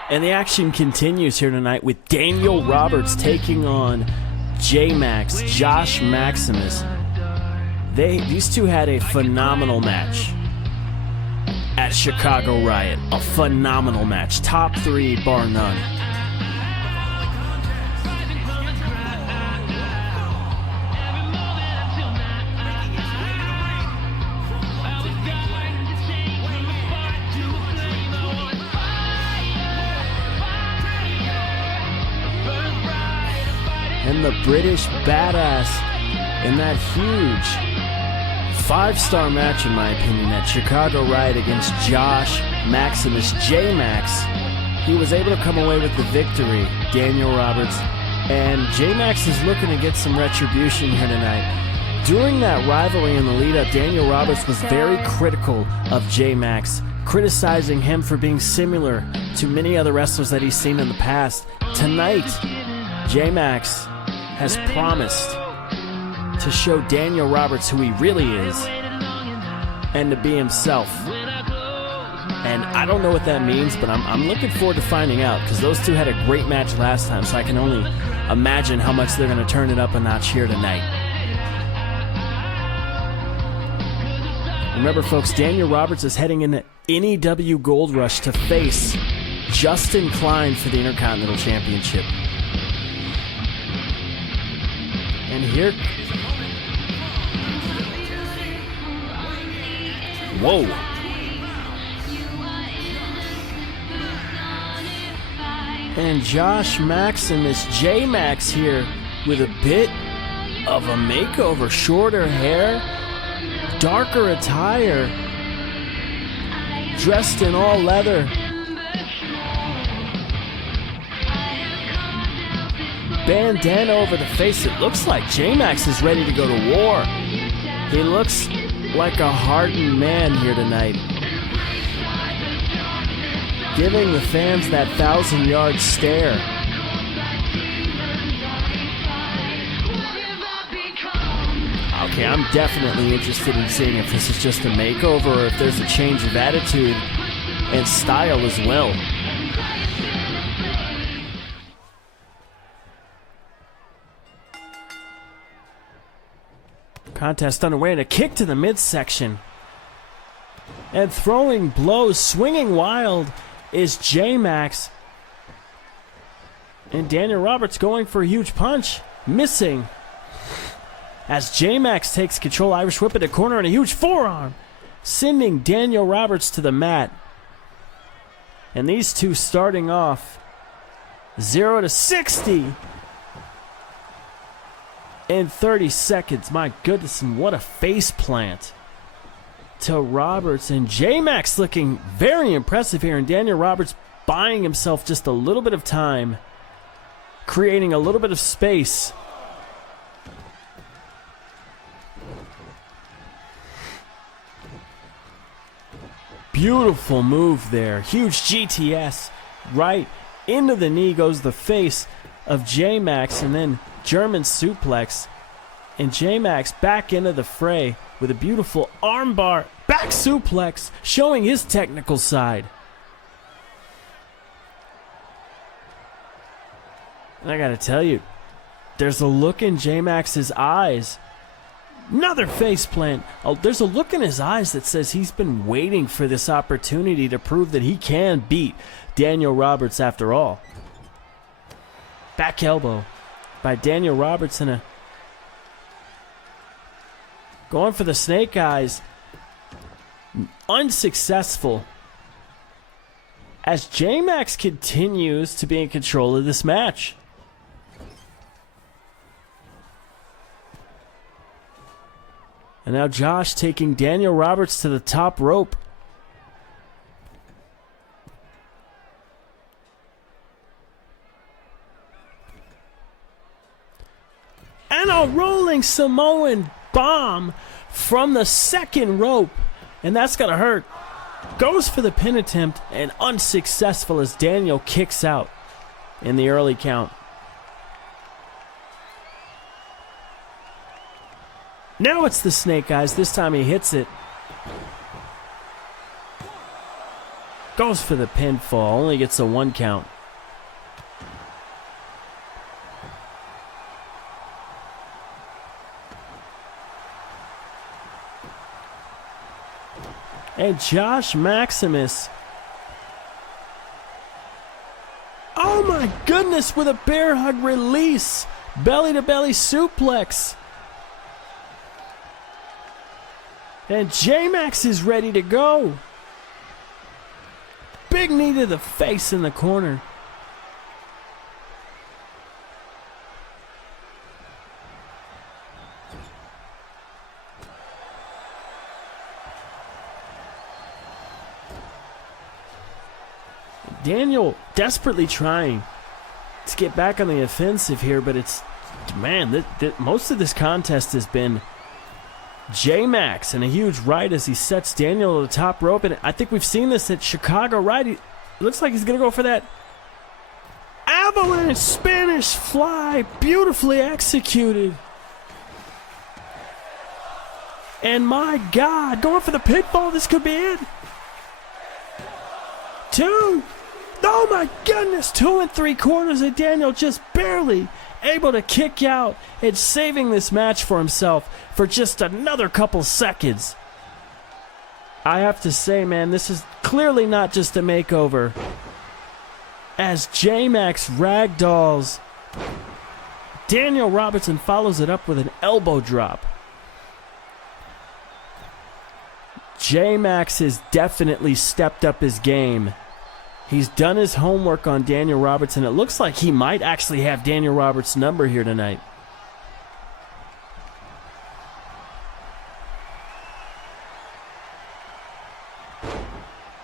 And the action continues here tonight with Daniel Roberts taking on J-Max, Josh Maximus. These two had a phenomenal match at Chicago Riot. A phenomenal match. Top 3 bar none. And the British Badass in that huge 5-star match, in my opinion, at Chicago Riot against Josh Maximus, J-Max. He was able to come away with the victory, Daniel Roberts. And J-Max is looking to get some retribution here tonight. During that rivalry in the lead-up, Daniel Roberts was very critical of J-Max, criticizing him for being similar to many other wrestlers that he's seen in the past. Tonight, J-Max has promised to show Daniel Roberts who he really is and to be himself. And I don't know what that means, but I'm looking forward to finding out, because those two had a great match last time, so I can only imagine how much they're going to turn it up a notch here tonight. Remember, folks, Daniel Roberts is heading into NEW Gold Rush to face Justin Klein for the Intercontinental Championship. And here... Whoa! And Josh Maximus, J-Max here with a bit of a makeover. Shorter hair, darker attire, dressed in all leather. Bandana over the face. It looks like J-Max is ready to go to war. He looks like a hardened man here tonight, giving the fans that 1,000-yard stare. Okay, I'm definitely interested in seeing if this is just a makeover or if there's a change of attitude and style as well. Contest underway, and a kick to the midsection. And throwing blows, swinging wild, is J-Max. And Daniel Roberts going for a huge punch, missing. As J-Max takes control, Irish whip in the corner and a huge forearm, sending Daniel Roberts to the mat. And these two starting off 0 to 60 in 30 seconds. My goodness, and what a face plant to Roberts. And J-Max looking very impressive here, and Daniel Roberts buying himself just a little bit of time, creating a little bit of space. Beautiful move there. Huge GTS. Right into the knee goes the face of J-Max, and then German suplex. And J-Max back into the fray with a beautiful armbar back suplex, showing his technical side. And I gotta tell you, there's a look in J-Max's eyes. Another face plant. Oh, there's a look in his eyes that says he's been waiting for this opportunity to prove that he can beat Daniel Roberts after all. Back elbow by Daniel Roberts, and going for the snake eyes. Unsuccessful, as J-Max continues to be in control of this match. And now Josh taking Daniel Roberts to the top rope. And a rolling Samoan bomb from the second rope. And that's going to hurt. Goes for the pin attempt, and unsuccessful as Daniel kicks out in the early count. Now it's the snake eyes. This time he hits it. Goes for the pinfall. Only gets a 1 count. And Josh Maximus. Oh my goodness, with a bear hug release. Belly to belly suplex. And J-Max is ready to go. Big knee to the face in the corner. Daniel desperately trying to get back on the offensive here, but it's, man, most of this contest has been J-Max and a huge right as he sets Daniel to the top rope. And I think we've seen this at Chicago Riot. It looks like he's going to go for that avalanche Spanish fly, beautifully executed. And my God, going for the pinfall, this could be it. 2. Oh my goodness, 2 3/4, and Daniel just barely able to kick out and saving this match for himself for just another couple seconds. I have to say, man, this is clearly not just a makeover, as J-Max ragdolls. Daniel Robertson follows it up with an elbow drop. J-Max has definitely stepped up his game. He's done his homework on Daniel Robertson. It looks like he might actually have Daniel Roberts' number here tonight.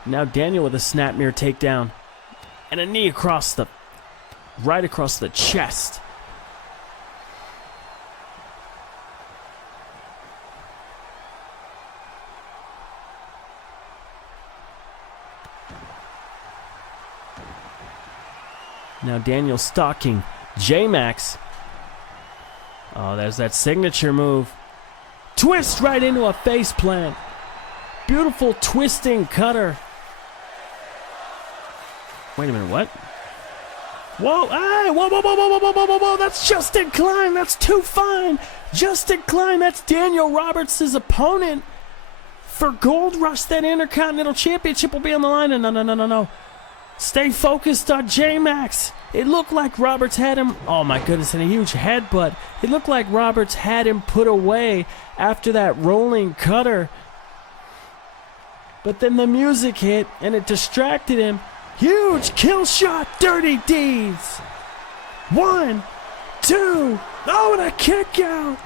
Now Daniel with a snapmare takedown. And a knee right across the chest. Now Daniel stalking J-Max. Oh, there's that signature move. Twist right into a face plant. Beautiful twisting cutter. Wait a minute, what? Whoa, hey, whoa, that's Justin Klein, that's too fine. Justin Klein, that's Daniel Roberts' opponent for Gold Rush. That Intercontinental Championship will be on the line. No. Stay focused on J-Max. It looked like Roberts had him, oh my goodness, and a huge headbutt. It looked like Roberts had him put away after that rolling cutter. But then the music hit and it distracted him. Huge kill shot, Dirty Deeds. 1, 2, oh, and a kick out.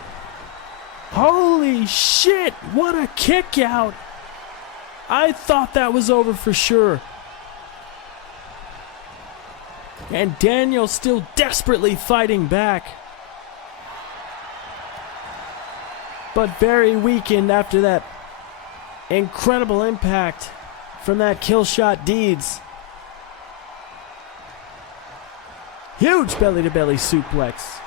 Holy shit, what a kick out. I thought that was over for sure. And Daniel still desperately fighting back. But very weakened after that incredible impact from that kill shot Deeds. Huge belly-to-belly suplex.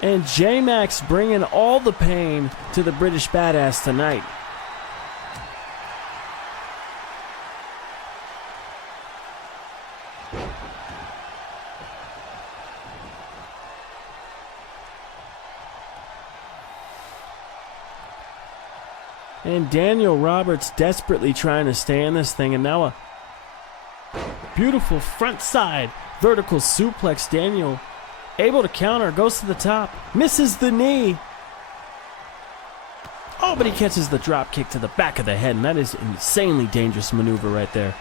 And J-Max bringing all the pain to the British Badass tonight. And Daniel Roberts desperately trying to stay in this thing. And now a beautiful front side vertical suplex. Daniel able to counter, goes to the top, misses the knee. Oh, but he catches the drop kick to the back of the head. And that is an insanely dangerous maneuver right there.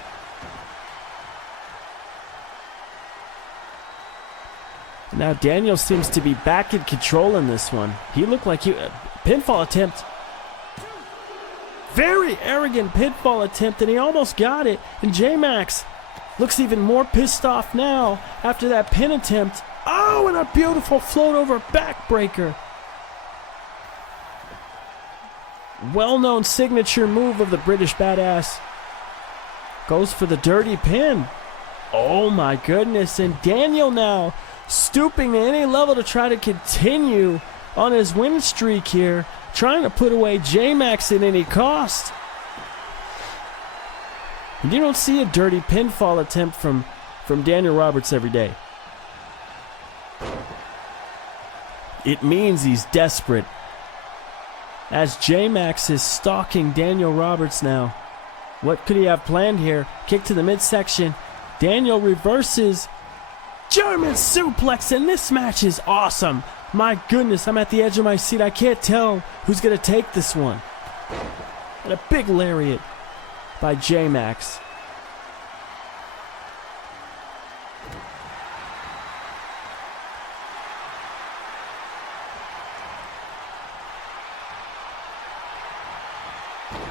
Now Daniel seems to be back in control in this one. He looked like pinfall attempt. Very arrogant pinfall attempt, and he almost got it. And J-Max looks even more pissed off now after that pin attempt. Oh, and a beautiful float over backbreaker. Well-known signature move of the British Badass. Goes for the dirty pin. Oh my goodness, and Daniel now stooping to any level to try to continue on his win streak here. Trying to put away J-Max at any cost. And you don't see a dirty pinfall attempt from Daniel Roberts every day. It means he's desperate. As J-Max is stalking Daniel Roberts now. What could he have planned here? Kick to the midsection. Daniel reverses. German suplex, and this match is awesome. My goodness, I'm at the edge of my seat. I can't tell who's going to take this one. And a big lariat by J-Max.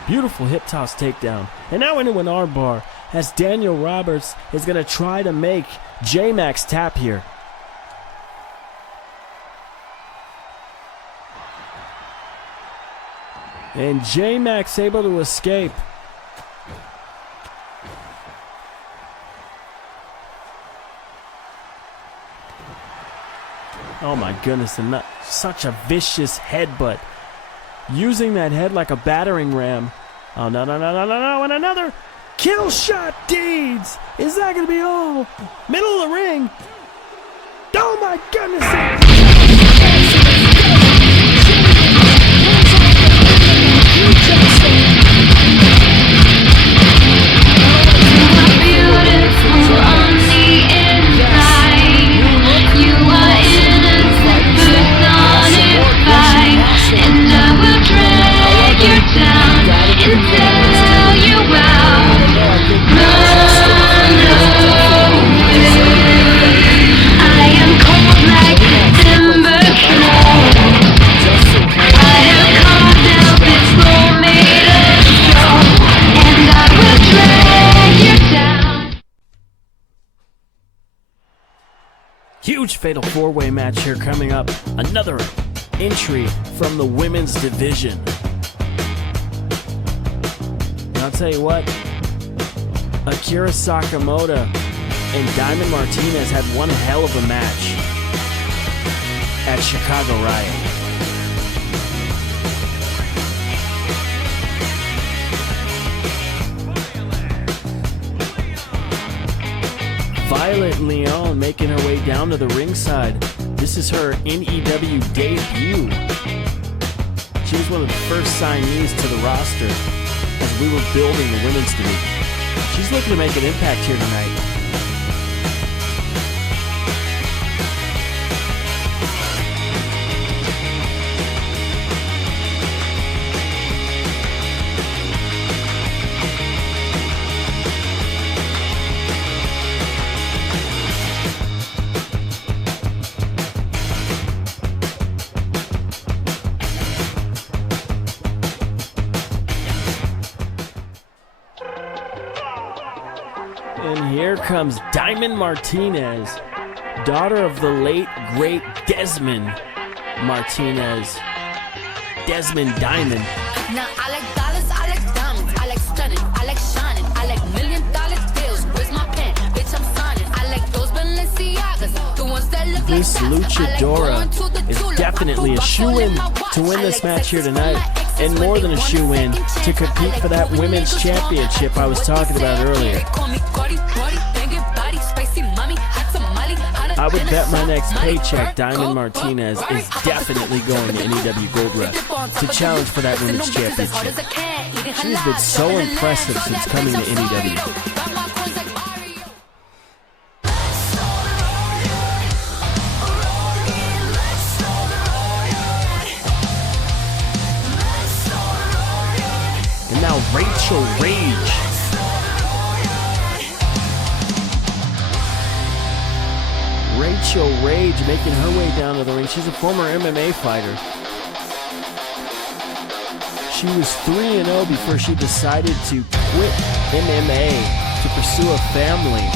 Beautiful hip toss takedown. And now into an armbar as Daniel Roberts is going to try to make J-Max tap here. And J-Max able to escape. Oh my goodness, and such a vicious headbutt. Using that head like a battering ram. Oh, no, and another kill shot, Deeds. Is that going to be all? Middle of the ring. Oh my goodness. Huge fatal four-way match here coming up. Another entry from the women's division. And I'll tell you what, Akira Sakamoto and Diamond Martinez had one hell of a match at Chicago Riot. Violet Leon making her way down to the ringside. This is her NEW debut. She was one of the first signees to the roster as we were building the women's division. She's looking to make an impact here tonight. And here comes Diamond Martinez, daughter of the late, great Desmond Martinez. Desmond Diamond. Now I like dollars, I like diamonds, I like stunning, I like shining, I like $1 million deals. Where's my pen? Bitch, I'm signing. I like those Balenciagas, the ones that look This like luchadora is definitely a shoe-in to win this match here tonight, and more than a shoe-in to compete for that women's championship I was talking about earlier. I would bet my next paycheck Diamond Martinez is definitely going to NEW Gold Rush to challenge for that women's championship. She's been so impressive since coming to NEW. And now Rachel Rage. Rachel Rage making her way down to the ring. She's a former MMA fighter. She was 3-0 before she decided to quit MMA to pursue a family.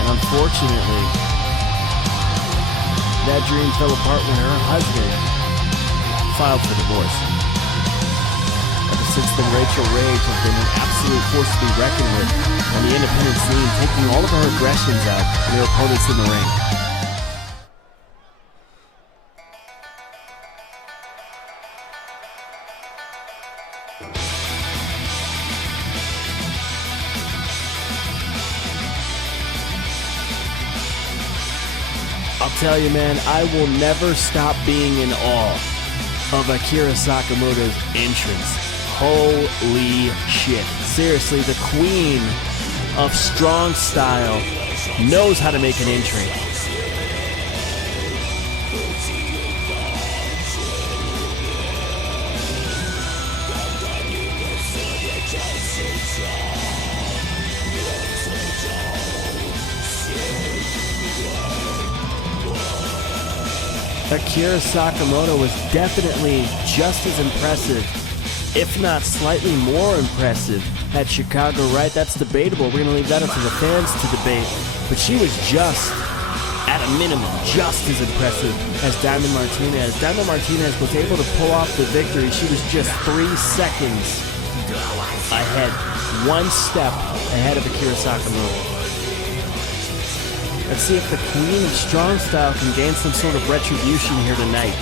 And unfortunately, that dream fell apart when her husband filed for divorce. Ever since then, Rachel Rage has been an absolute force to be reckoned with on the independent scene, taking all of her aggressions out on their opponents in the ring. I'll tell you, man, I will never stop being in awe of Akira Sakamoto's entrance. Holy shit. Seriously, the queen of strong style knows how to make an entry. Akira Sakamoto was definitely just as impressive if not slightly more impressive at Chicago Riot. That's debatable. We're going to leave that up to the fans to debate. But she was just, at a minimum, just as impressive as Diamond Martinez. Diamond Martinez was able to pull off the victory. She was just 3 seconds ahead, 1 step ahead of Akira Sakamoto. Let's see if the Queen of Strong Style can gain some sort of retribution here tonight.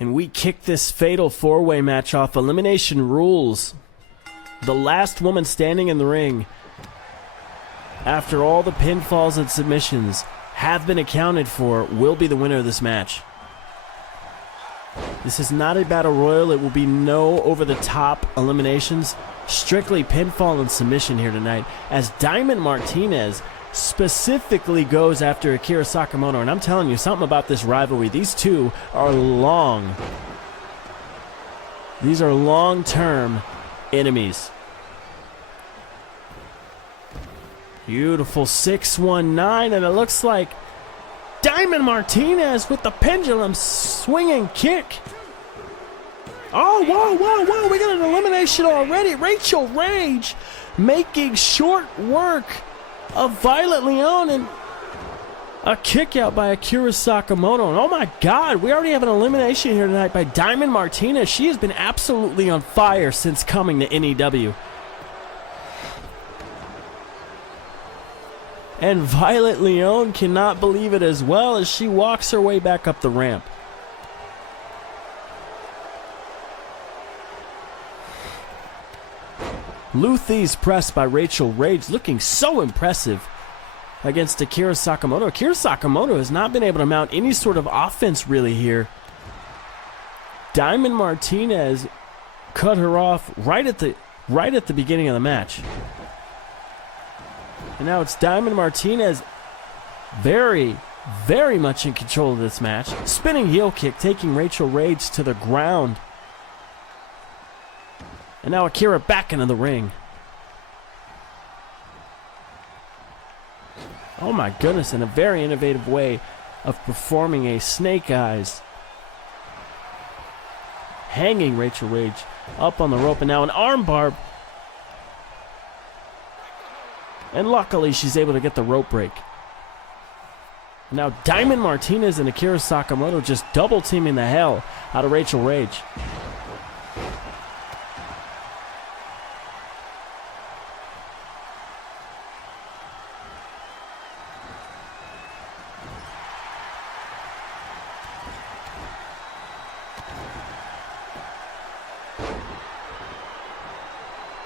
And we kick this fatal 4-way match off. Elimination rules. The last woman standing in the ring, after all the pinfalls and submissions have been accounted for, will be the winner of this match. This is not a battle royal. It will be no over-the-top eliminations. Strictly pinfall and submission here tonight, as Diamond Martinez specifically goes after Akira Sakamoto. And I'm telling you something about this rivalry. These two are long. These are long-term enemies. Beautiful 619, and it looks like Diamond Martinez with the pendulum swinging kick. Oh, whoa, whoa, whoa, we got an elimination already. Rachel Rage making short work of Violet Leone, and a kick out by Akira Sakamoto. And oh my God, we already have an elimination here tonight by Diamond Martinez. She has been absolutely on fire since coming to NEW. And Violet Leone cannot believe it as well as she walks her way back up the ramp. Luthie's pressed by Rachel Rage, looking so impressive against Akira Sakamoto. Akira Sakamoto has not been able to mount any sort of offense really here. Diamond Martinez cut her off right at the beginning of the match. And now it's Diamond Martinez very, very much in control of this match. Spinning heel kick taking Rachel Rage to the ground. And now Akira back into the ring. Oh my goodness, in a very innovative way of performing a snake eyes. Hanging Rachel Rage up on the rope, and now an armbar. And luckily she's able to get the rope break. Now Diamond Martinez and Akira Sakamoto just double teaming the hell out of Rachel Rage.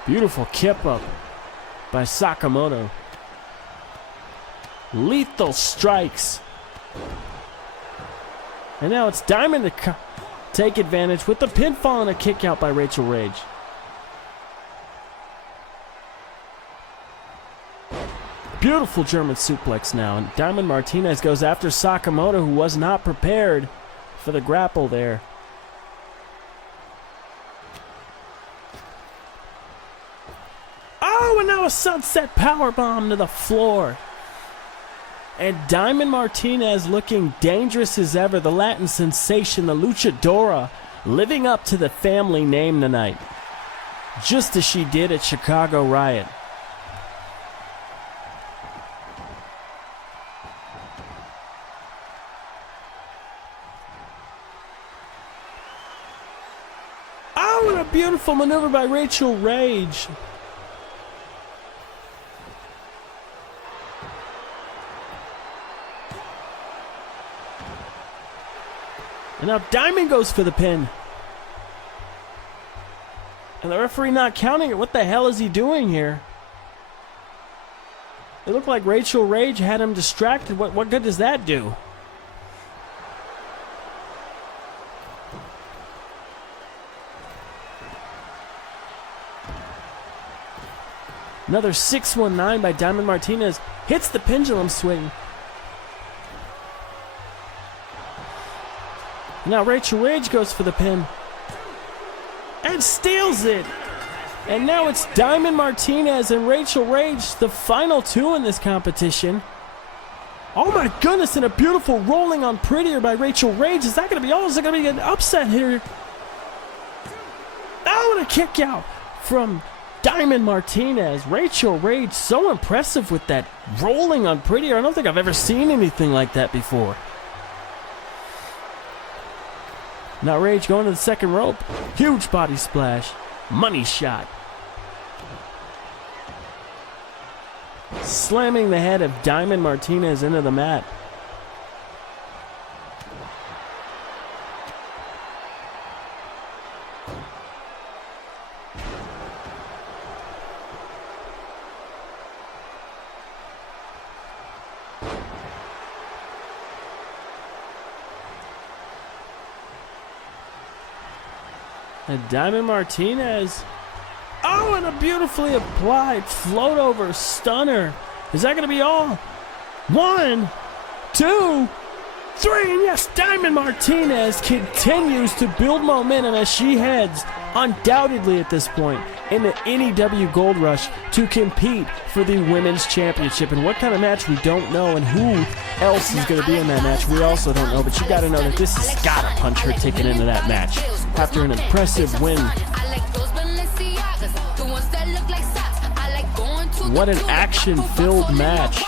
Beautiful kip up by Sakamoto. Lethal strikes. And now it's Diamond to take advantage with the pinfall and a kick out by Rachel Rage. Beautiful German suplex now. And Diamond Martinez goes after Sakamoto, who was not prepared for the grapple there. Oh, and now a sunset powerbomb to the floor. And Diamond Martinez looking dangerous as ever. The Latin sensation, the luchadora, living up to the family name tonight. Just as she did at Chicago Riot. Oh, and a beautiful maneuver by Rachel Rage. And now Diamond goes for the pin. And the referee not counting it. What the hell is he doing here? It looked like Rachel Rage had him distracted. What good does that do? Another 619 by Diamond Martinez. Hits the pendulum swing. Now Rachel Rage goes for the pin. And steals it. And now it's Diamond Martinez and Rachel Rage, the final two in this competition. Oh my goodness, and a beautiful rolling on Prettier by Rachel Rage. Is that going to be all? Is it going to be an upset here? Oh, and a kick out from Diamond Martinez. Rachel Rage, so impressive with that rolling on Prettier. I don't think I've ever seen anything like that before. Now Rage going to the second rope. Huge body splash. Money shot. Slamming the head of Diamond Martinez into the mat. And Diamond Martinez. Oh, and a beautifully applied float over stunner. Is that going to be all? 1, 2, 3. And yes, Diamond Martinez continues to build momentum as she heads, undoubtedly at this point, in the NEW Gold Rush to compete for the Women's Championship. And what kind of match we don't know, and who else is going to be in that match we also don't know. But you got to know that this has got to punch her ticket into that match after an impressive win. What an action-filled match.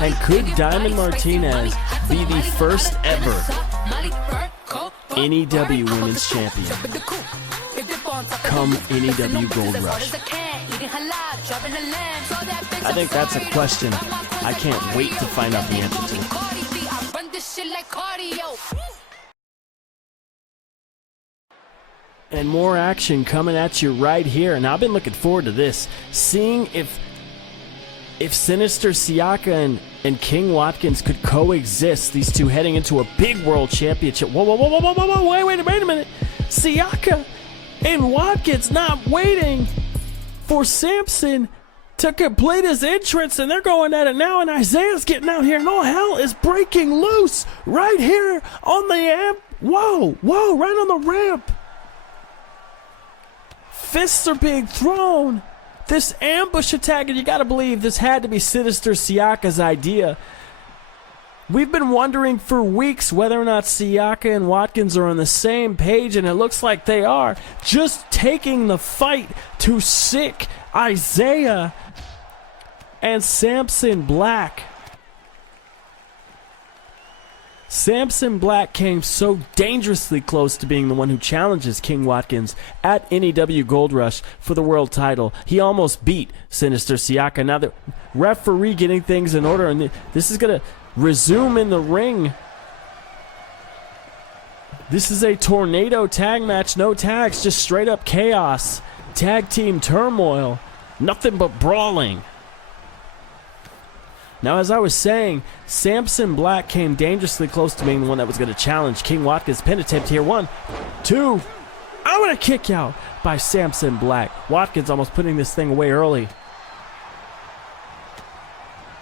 And could Diamond Martinez be the first ever NEW Women's Champion come NEW Gold Rush? I think that's a question I can't wait to find out the answer to. And more action coming at you right here. And I've been looking forward to this. Seeing if Sinister Siaka and King Watkins could coexist. These two heading into a big world championship. Whoa, wait a minute. Siaka and Watkins not waiting for Samson to complete his entrance, and they're going at it now, and Isaiah's getting out here, and all hell is breaking loose right here on the amp. Whoa, right on the ramp. Fists are being thrown. This ambush attack, and you gotta believe this had to be Sinister Siaka's idea. We've been wondering for weeks whether or not Siaka and Watkins are on the same page, and it looks like they are. Just taking the fight to sick Isaiah and Samson Black. Samson Black came so dangerously close to being the one who challenges King Watkins at NEW Gold Rush for the world title. He almost beat Sinister Siaka. Now the referee getting things in order, and this is going to resume in the ring. This is a tornado tag match. No tags, just straight up chaos. Tag team turmoil. Nothing but brawling. Now, as I was saying, Samson Black came dangerously close to being the one that was going to challenge King Watkins. Pin attempt here. 1, 2. I want a kick out by Samson Black. Watkins almost putting this thing away early.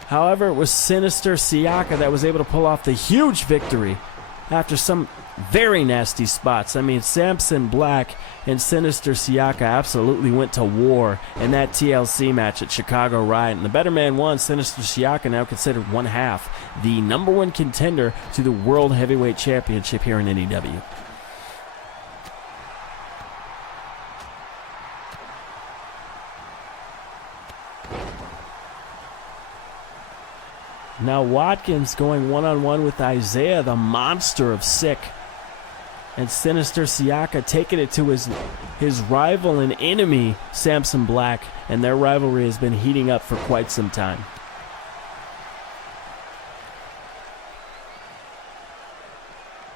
However, it was Sinister Siaka that was able to pull off the huge victory after some very nasty spots. I mean, Samson Black and Sinister Siaka absolutely went to war in that TLC match at Chicago Riot. And the better man won. Sinister Siaka, now considered one half the #1 contender to the World Heavyweight Championship here in NEW. Now Watkins going one-on-one with Isaiah, the monster of sick. And Sinister Siaka taking it to his his rival and enemy, Samson Black, and their rivalry has been heating up for quite some time.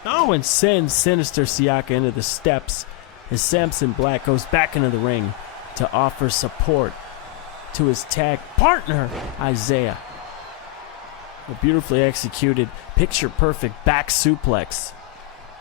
Oh, and sends Sinister Siaka into the steps as Samson Black goes back into the ring to offer support to his tag partner, Isaiah. A beautifully executed, picture-perfect back suplex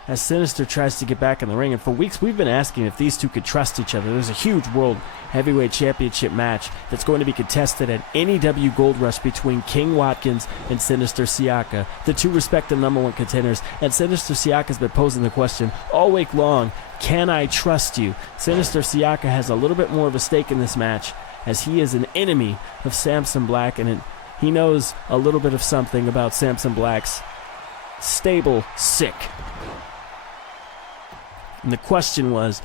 as Sinister tries to get back in the ring. And for weeks, we've been asking if these two could trust each other. There's a huge World Heavyweight Championship match that's going to be contested at NEW Gold Rush between King Watkins and Sinister Siaka, the two respective #1 contenders. And Sinister Siaka's been posing the question all week long, can I trust you? Sinister Siaka has a little bit more of a stake in this match as he is an enemy of Samson Black, and he knows a little bit of something about Samson Black's stable sick. And the question was,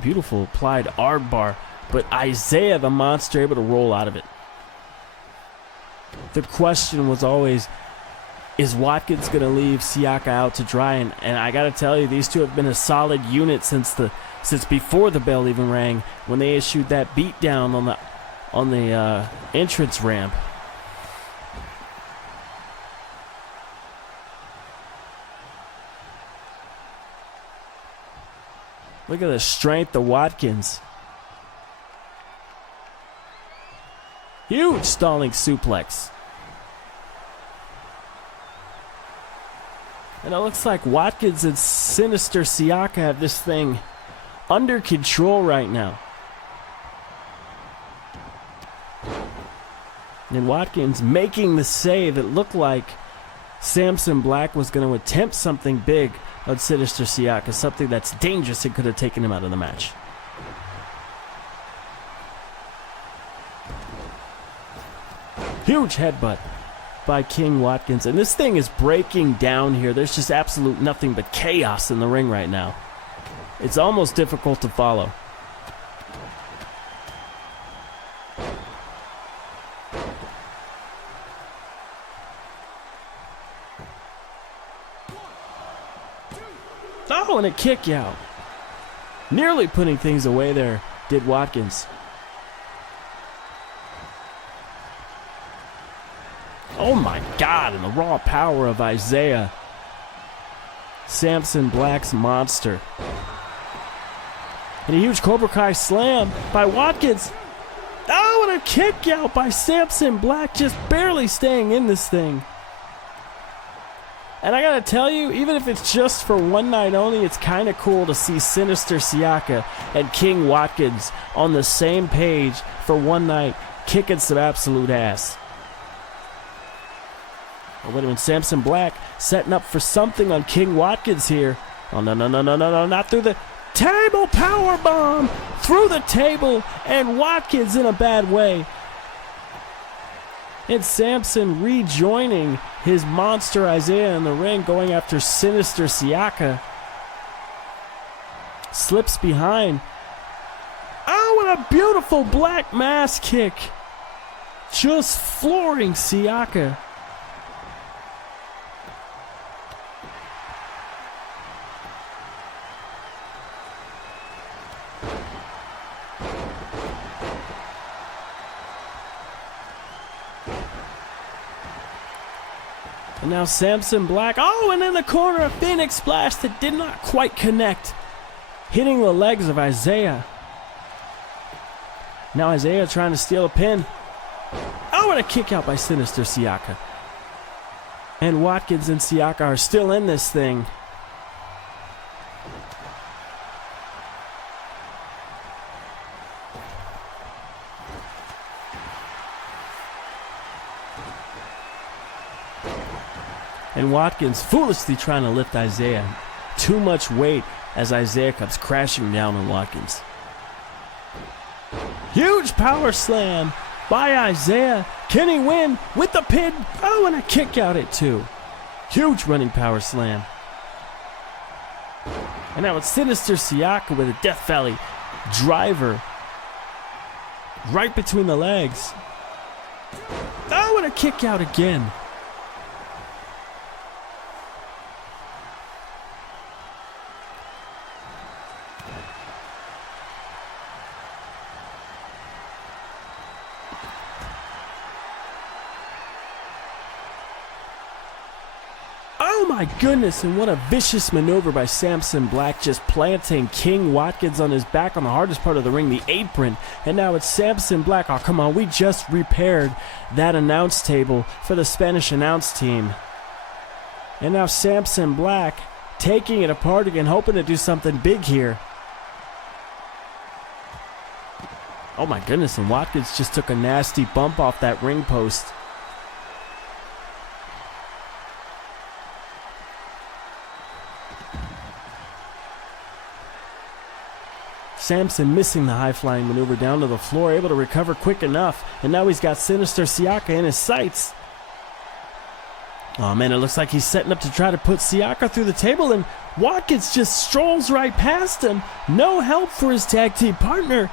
beautiful applied arm bar, but Isaiah the Monster able to roll out of it. The question was always, is Watkins going to leave Siaka out to dry? And I got to tell you, these two have been a solid unit since before the bell even rang, when they issued that beatdown on the entrance ramp. Look at the strength of Watkins. Huge stalling suplex. And it looks like Watkins and Sinister Siaka have this thing under control right now. And Watkins making the save. It looked like Samson Black was going to attempt something big on Sinister Siaka, something that's dangerous and could have taken him out of the match. Huge headbutt by King Watkins, and this thing is breaking down here. There's just absolute nothing but chaos in the ring right now. It's almost difficult to follow. Oh, and a kick out. Nearly putting things away there, did Watkins. Oh my God, and the raw power of Isaiah. Samson Black's monster. And a huge Cobra Kai slam by Watkins. Oh, and a kick out by Samson Black, just barely staying in this thing. And I gotta tell you, even if it's just for one night only, it's kind of cool to see Sinister Siaka and King Watkins on the same page for one night, kicking some absolute ass. Oh, wait a minute, Samson Black setting up for something on King Watkins here. Oh, no, not through the table, power bomb through the table, and Watkins in a bad way. And Samson rejoining his monster Isaiah in the ring, going after Sinister Siaka. Slips behind. Oh, and a beautiful black mass kick. Just flooring Siaka. And now Samson Black. Oh, and in the corner, a Phoenix Splash that did not quite connect. Hitting the legs of Isaiah. Now Isaiah trying to steal a pin. Oh, and a kick out by Sinister Siaka. And Watkins and Siaka are still in this thing. And Watkins foolishly trying to lift Isaiah. Too much weight as Isaiah comes crashing down on Watkins. Huge power slam by Isaiah. Can he win with the pin? Oh, and a kick out at 2. Huge running power slam. And now it's Sinister Siaka with a Death Valley driver right between the legs. Oh, and a kick out again. Oh my goodness, and what a vicious maneuver by Samson Black, just planting King Watkins on his back on the hardest part of the ring, the apron. And now it's Samson Black. Oh, come on, we just repaired that announce table for the Spanish announce team. And now Samson Black taking it apart again, hoping to do something big here. Oh my goodness, and Watkins just took a nasty bump off that ring post. Samson missing the high-flying maneuver down to the floor, able to recover quick enough, and now he's got Sinister Siaka in his sights. Oh man, it looks like he's setting up to try to put Siaka through the table, and Watkins just strolls right past him. No help for his tag team partner.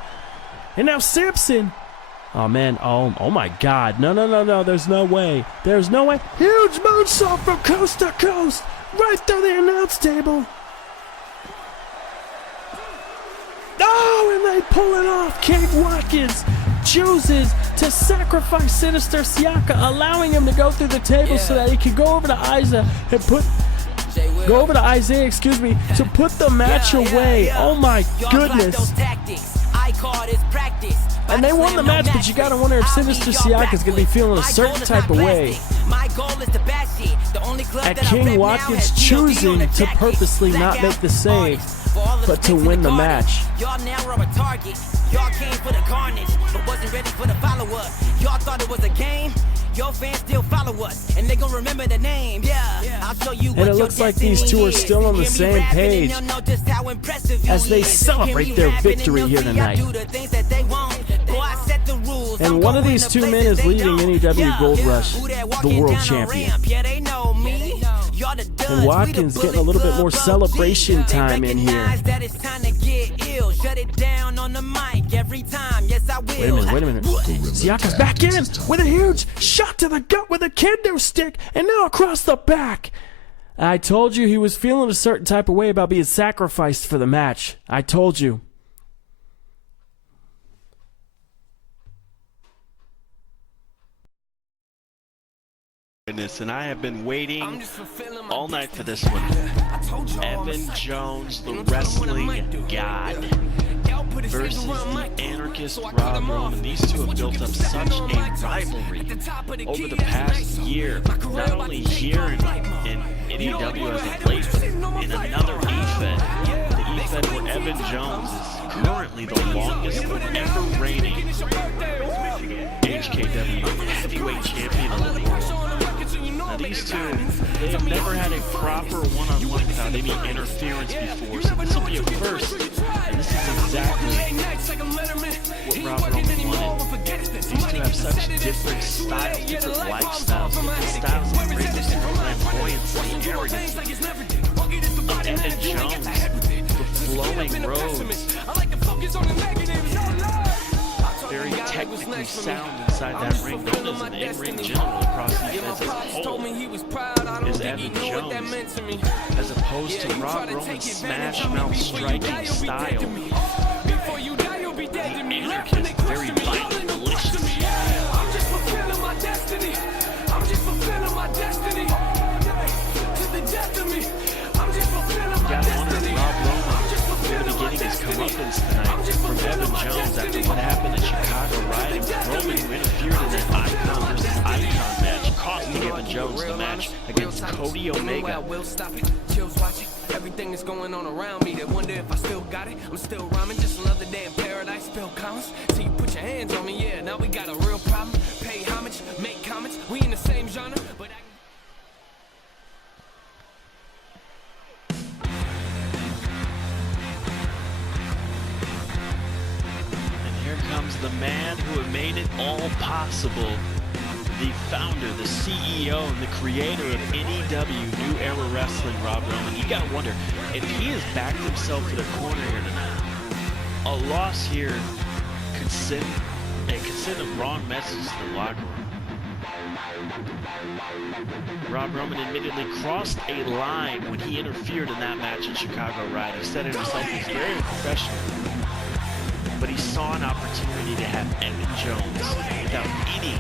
And now Samson. Oh man, oh my God. No, there's no way. There's no way. Huge moonsault from coast to coast, right through the announce table. Oh, and they pull it off. King Watkins chooses to sacrifice Sinister Siaka, allowing him to go through the table so that he can go over to Isaiah and to put the match away. Oh my goodness. And they won the match, but you gotta wonder if Sinister Siaka is gonna be feeling a certain type of way at King Watkins choosing to purposely not make the save, but to win the match. Y'all now are a target. Y'all came for the carnage, but wasn't ready for the follow-up. Y'all thought it was a game. Your fans still follow us, and they gon' remember the name. Yeah, I'll show you. And it looks like these two are still on the same page as they celebrate their victory here tonight. And one of these two men is leading NEW Gold Rush, the world champion. And Watkins getting a little bit more celebration time in here. Wait a minute. Siaka's back in with a huge shot to the gut with a kendo stick, and now across the back. I told you he was feeling a certain type of way about being sacrificed for the match. I told you. And I have been waiting all night for this one. Evan Jones, the wrestling god, versus the anarchist Rob Roman. These two have built up such a rivalry over the past year, not only here in NEW as of late, in another EFed, the EFed where Evan Jones is currently the longest ever reigning HKW heavyweight champion of the world. Now these two, they have never had a proper one-on-one without any interference before, so this will be a first, and this is exactly what Rob Roman wanted. These two have such different styles, different lifestyles, different styles of greatness, different flamboyance, arrogance. Evan Jones, the flowing robes, very technically sound inside that ring, known as an in-ring general across the defense as a whole, is Evan Jones, as opposed to Rob Roman's smash mouth striking style. The anarchist, very violent, malicious. I'm just fulfilling my destiny. I'm just fulfilling my destiny. To the death of me. I'm just fulfilling my destiny. Rob Roman, in the beginning, his comeuppance tonight from Evan Jones after what happened at Chicago Riot. Roman, who interfered in that icon versus icon match, costing Evan Jones the match against Cody Omega. Will stop it. Chills watching everything is going on around me. They wonder if I still got it. I'm still rhyming, just another day in paradise. Spell counts. So you put your hands on me, yeah. Now we got a real problem. Pay homage, make comments. We in the same genre, but Comes the man who had made it all possible, the founder, the CEO, and the creator of NEW New Era Wrestling, Rob Roman. You gotta wonder if he has backed himself to the corner here tonight. A loss here could send a wrong message to the locker room. Rob Roman admittedly crossed a line when he interfered in that match in Chicago Riot. He said it himself, he's very professional. But he saw an opportunity to have Evan Jones, without any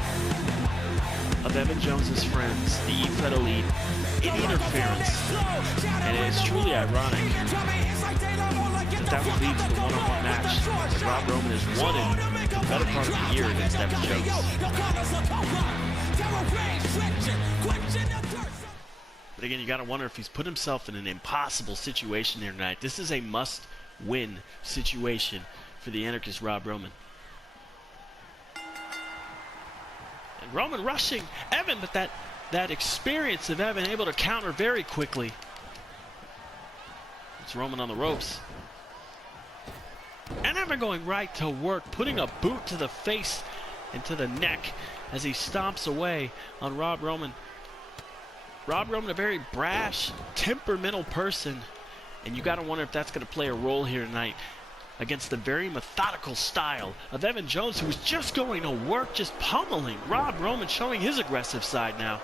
of Evan Jones's friends, the EFed Elite, any interference. And it is truly ironic that would lead to the one-on-one match that Rob Roman has won in the better part of the year against Evan Jones. But again, you got to wonder if he's put himself in an impossible situation here tonight. This is a must-win situation for the anarchist Rob Roman. And Roman rushing Evan, but that experience of Evan able to counter very quickly. It's Roman on the ropes. And Evan going right to work, putting a boot to the face and to the neck as he stomps away on Rob Roman. Rob Roman, a very brash, temperamental person, and you got to wonder if that's going to play a role here tonight against the very methodical style of Evan Jones, who was just going to work, just pummeling Rob Roman, showing his aggressive side now.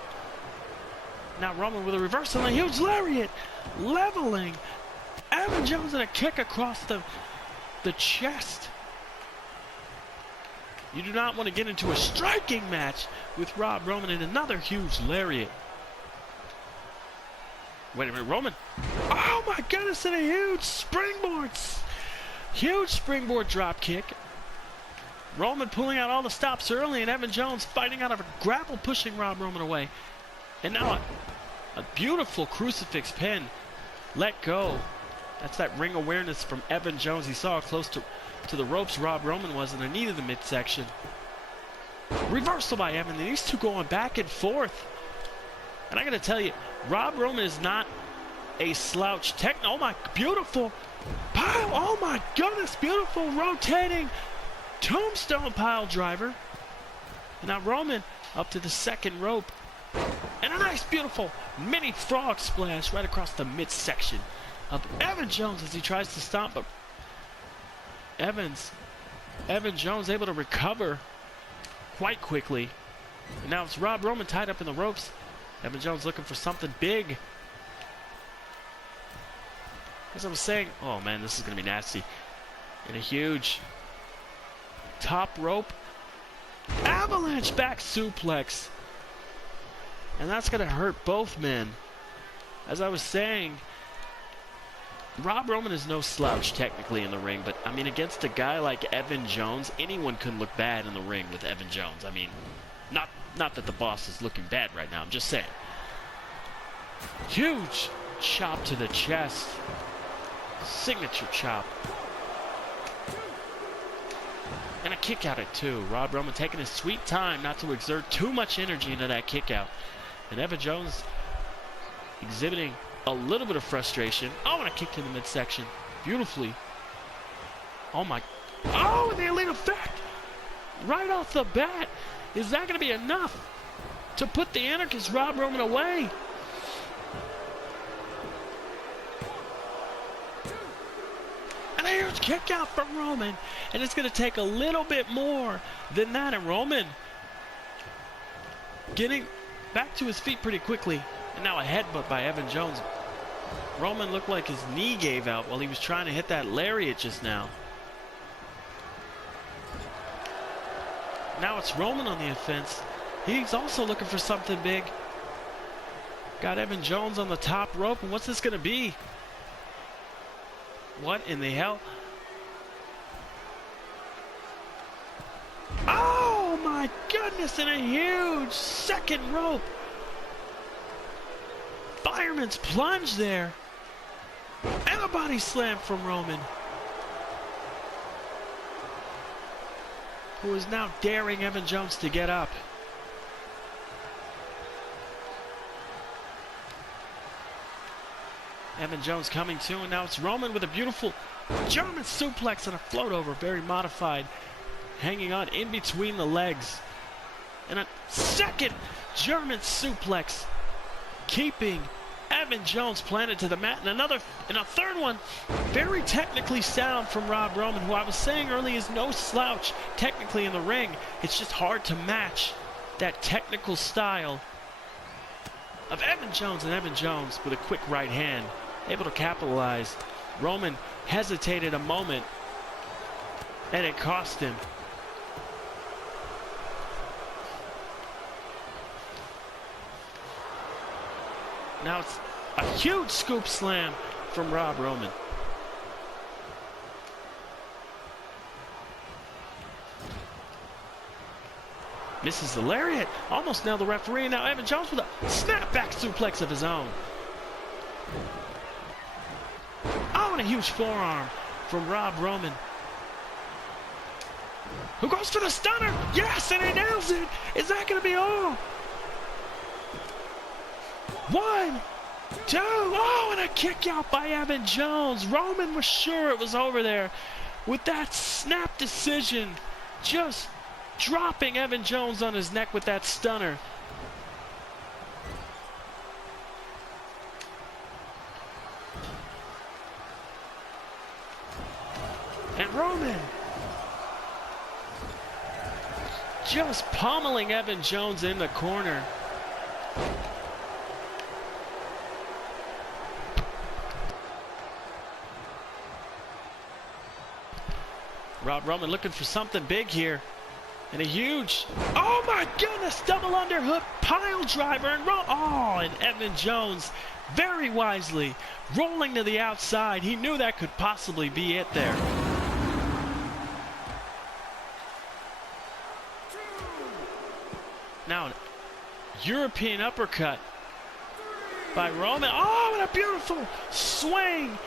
Now Roman with a reversal and a huge lariat, leveling Evan Jones, and a kick across the chest. You do not want to get into a striking match with Rob Roman, and another huge lariat. Wait a minute, Roman. Oh my goodness, and a huge springboard. Huge springboard drop kick. Roman pulling out all the stops early, and Evan Jones fighting out of a grapple, pushing Rob Roman away. And now a beautiful crucifix pin. Let go. That's that ring awareness from Evan Jones. He saw how close to the ropes Rob Roman was in the knee to the midsection. Reversal by Evan. These two going back and forth. And I got to tell you, Rob Roman is not a slouch oh my, beautiful. Pile, oh my goodness, beautiful rotating tombstone pile driver. And now Roman up to the second rope. And a nice, beautiful mini frog splash right across the midsection of Evan Jones as he tries to stomp, but Evan Jones able to recover quite quickly. And now it's Rob Roman tied up in the ropes. Evan Jones looking for something big. As I was saying, oh man, this is going to be nasty. And a huge top rope avalanche back suplex. And that's going to hurt both men. As I was saying, Rob Roman is no slouch technically in the ring, but I mean, against a guy like Evan Jones, anyone can look bad in the ring with Evan Jones. I mean, not that the boss is looking bad right now, I'm just saying. Huge chop to the chest. Signature chop. And a kick out at two. Rob Roman taking his sweet time not to exert too much energy into that kick out. And Evan Jones exhibiting a little bit of frustration. Oh, and a kick to the midsection. Beautifully. Oh my. Oh, and the elite effect. Right off the bat. Is that going to be enough to put the anarchist Rob Roman away? And a huge kick out from Roman. And it's going to take a little bit more than that. And Roman getting back to his feet pretty quickly. And now a headbutt by Evan Jones. Roman looked like his knee gave out while he was trying to hit that lariat just now. Now it's Roman on the offense. He's also looking for something big. Got Evan Jones on the top rope, and what's this going to be? What in the hell? Oh my goodness, and a huge second rope. Fireman's plunge there. And a body slam from Roman, who is now daring Evan Jones to get up. Evan Jones coming to, and now it's Roman with a beautiful German suplex and a float over, very modified, hanging on in between the legs. And a second German suplex, keeping Evan Jones planted to the mat, and a third one, very technically sound from Rob Roman, who I was saying earlier is no slouch technically in the ring. It's just hard to match that technical style of Evan Jones, and Evan Jones with a quick right hand, able to capitalize. Roman hesitated a moment, and it cost him. Now it's a huge scoop slam from Rob Roman. Misses the lariat. Almost nailed the referee. Now Evan Jones with a snapback suplex of his own. Oh, and a huge forearm from Rob Roman. Who goes for the stunner? Yes, and he nails it. Is that going to be all? 1, 2. Oh, and a kick out by Evan Jones. Roman was sure it was over there with that snap decision. Just dropping Evan Jones on his neck with that stunner. And Roman just pummeling Evan Jones in the corner. Rob Roman looking for something big here. And a huge, oh my goodness, double underhook pile driver. And Evan Jones very wisely rolling to the outside. He knew that could possibly be it there. Now, an European uppercut by Roman. Oh, and a beautiful swing.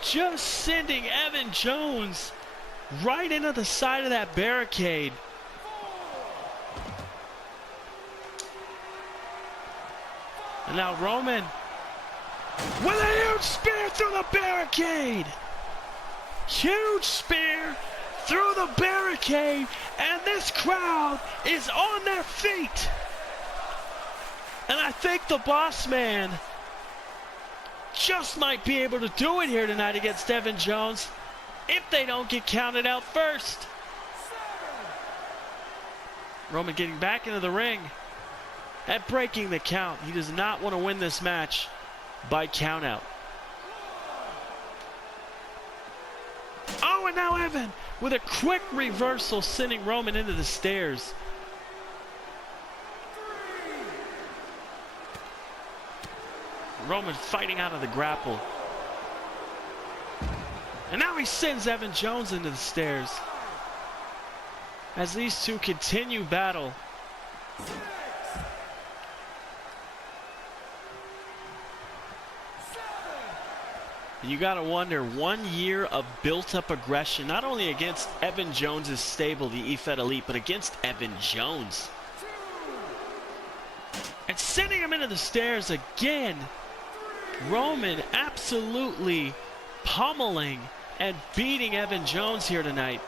Just sending Evan Jones right into the side of that barricade. And now Roman with a huge spear through the barricade. Huge spear through the barricade, and this crowd is on their feet. And I think the boss man just might be able to do it here tonight against Evan Jones if they don't get counted out first. Roman getting back into the ring and breaking the count. He does not want to win this match by countout. Oh, and now Evan with a quick reversal, sending Roman into the stairs. Roman fighting out of the grapple. And now he sends Evan Jones into the stairs. As these two continue battle. And you gotta wonder, 1 year of built-up aggression, not only against Evan Jones' stable, the EFed Elite, but against Evan Jones. And sending him into the stairs again. Roman absolutely pummeling and beating Evan Jones here tonight.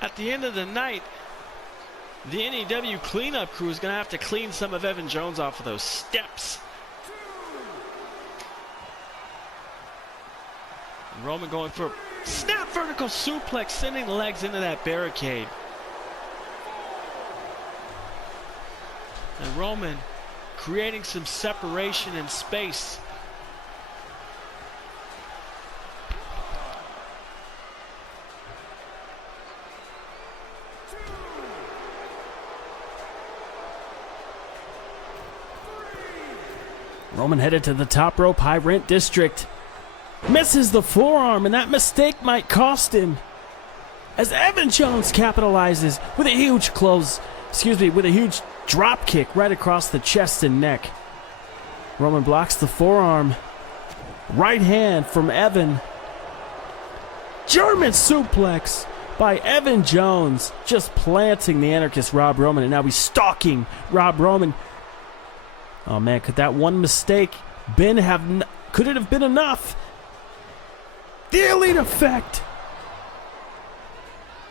At the end of the night, the NEW cleanup crew is going to have to clean some of Evan Jones off of those steps. And Roman going for a snap vertical suplex, sending the legs into that barricade. And Roman creating some separation and space. Roman headed to the top rope, high rent district. Misses the forearm, and that mistake might cost him. As Evan Jones capitalizes with a huge with a huge drop kick right across the chest and neck. Roman blocks the forearm. Right hand from Evan. German suplex by Evan Jones, just planting the anarchist Rob Roman, and now he's stalking Rob Roman. Oh man, could that one mistake could it have been enough? The Elite Effect!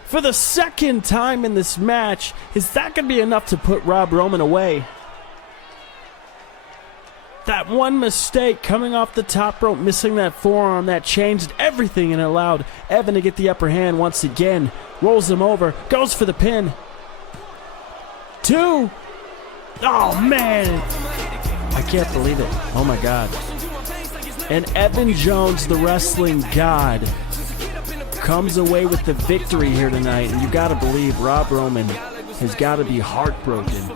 For the second time in this match, is that going to be enough to put Rob Roman away? That one mistake coming off the top rope, missing that forearm, that changed everything and allowed Evan to get the upper hand once again. Rolls him over, goes for the pin. 2. Oh man! I can't believe it. Oh my God. And Evan Jones, the wrestling god, comes away with the victory here tonight. And you gotta believe Rob Roman has got to be heartbroken.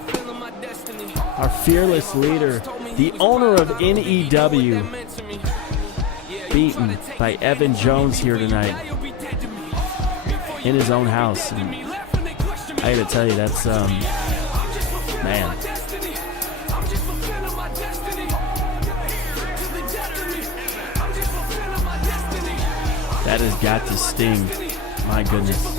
Our fearless leader, the owner of NEW, beaten by Evan Jones here tonight in his own house. And I gotta tell you, that's man. That has got to sting. My goodness.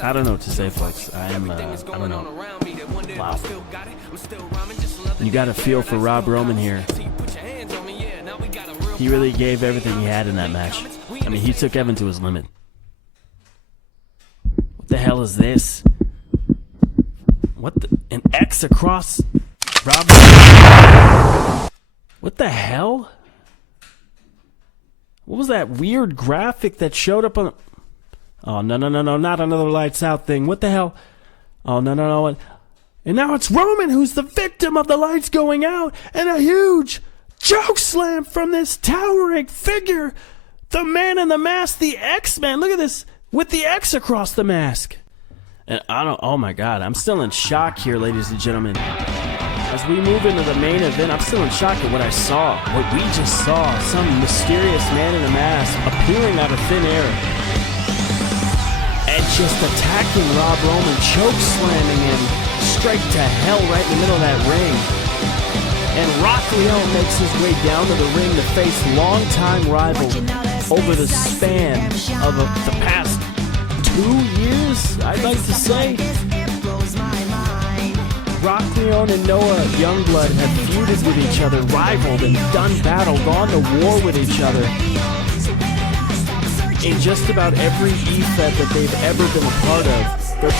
I don't know what to say, folks. I don't know. Wow. You got to feel for Rob Roman here. He really gave everything he had in that match. I mean, he took Evan to his limit. What the hell is this? What the? An X across Rob? What the hell? What was that weird graphic that showed up on? Oh, no, not another lights out thing. What the hell? Oh, no. And now it's Roman who's the victim of the lights going out, and a huge choke slam from this towering figure. The man in the mask, the X-Man. Look at this, with the X across the mask. And oh my God, I'm still in shock here, ladies and gentlemen. As we move into the main event, I'm still in shock at what I saw. What we just saw, some mysterious man in a mask appearing out of thin air. And just attacking Rob Roman, choke slamming him straight to hell right in the middle of that ring. And Rock Leone makes his way down to the ring to face longtime rival over the span of the past 2 years, I'd like to say. Rock Leone and Noah Youngblood have feuded with each other, rivaled and done battle, gone to war with each other in just about every EFed that they've ever been a part of. Their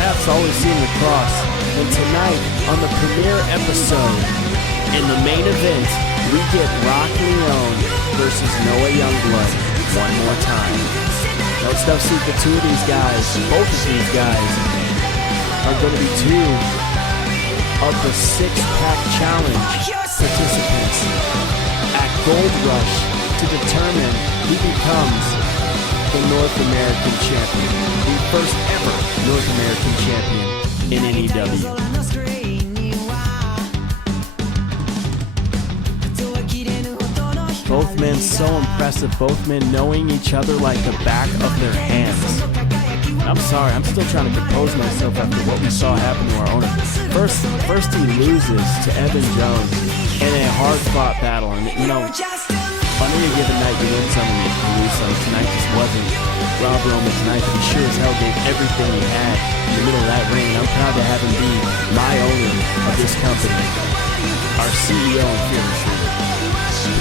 paths always seem to cross. And tonight, on the premiere episode, in the main event, we get Rock Leone versus Noah Youngblood one more time. No stuff secret, two of these guys, both of these guys, are going to be two of the six-pack challenge participants at Gold Rush to determine who becomes the North American champion, the first ever North American champion in NEW. Both men so impressive, both men knowing each other like the back of their hands. I'm sorry, I'm still trying to compose myself after what we saw happen to our owner. First he loses to Evan Jones in a hard-fought battle, and you know, on any given night you win some and you lose some. Tonight just wasn't Rob Roman tonight, but he sure as hell gave everything he had in the middle of that ring, and I'm proud to have him be my owner of this company, our CEO and fearless leader.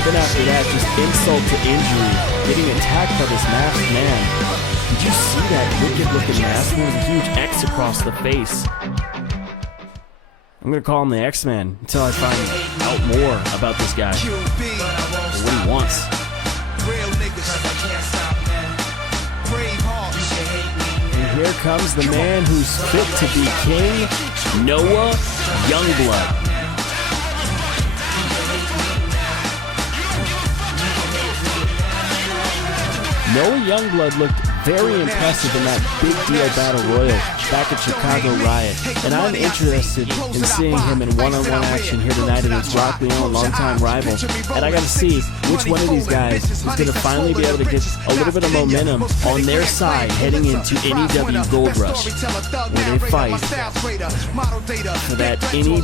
Then after that, just insult to injury, getting attacked by this masked man. Did you see that wicked-looking mask? There was a huge X across the face. I'm going to call him the X-Man until I find out more about this guy. Or what he wants. And here comes the man who's fit to be king, Noah Youngblood. Noah Youngblood looked very impressive in that big deal battle royal back at Chicago Riot, and I'm interested in seeing him in one-on-one action here tonight against Rock Leone, longtime rival. And I got to see which one of these guys is going to finally be able to get a little bit of momentum on their side heading into NEW Gold Rush, where they fight for that NEW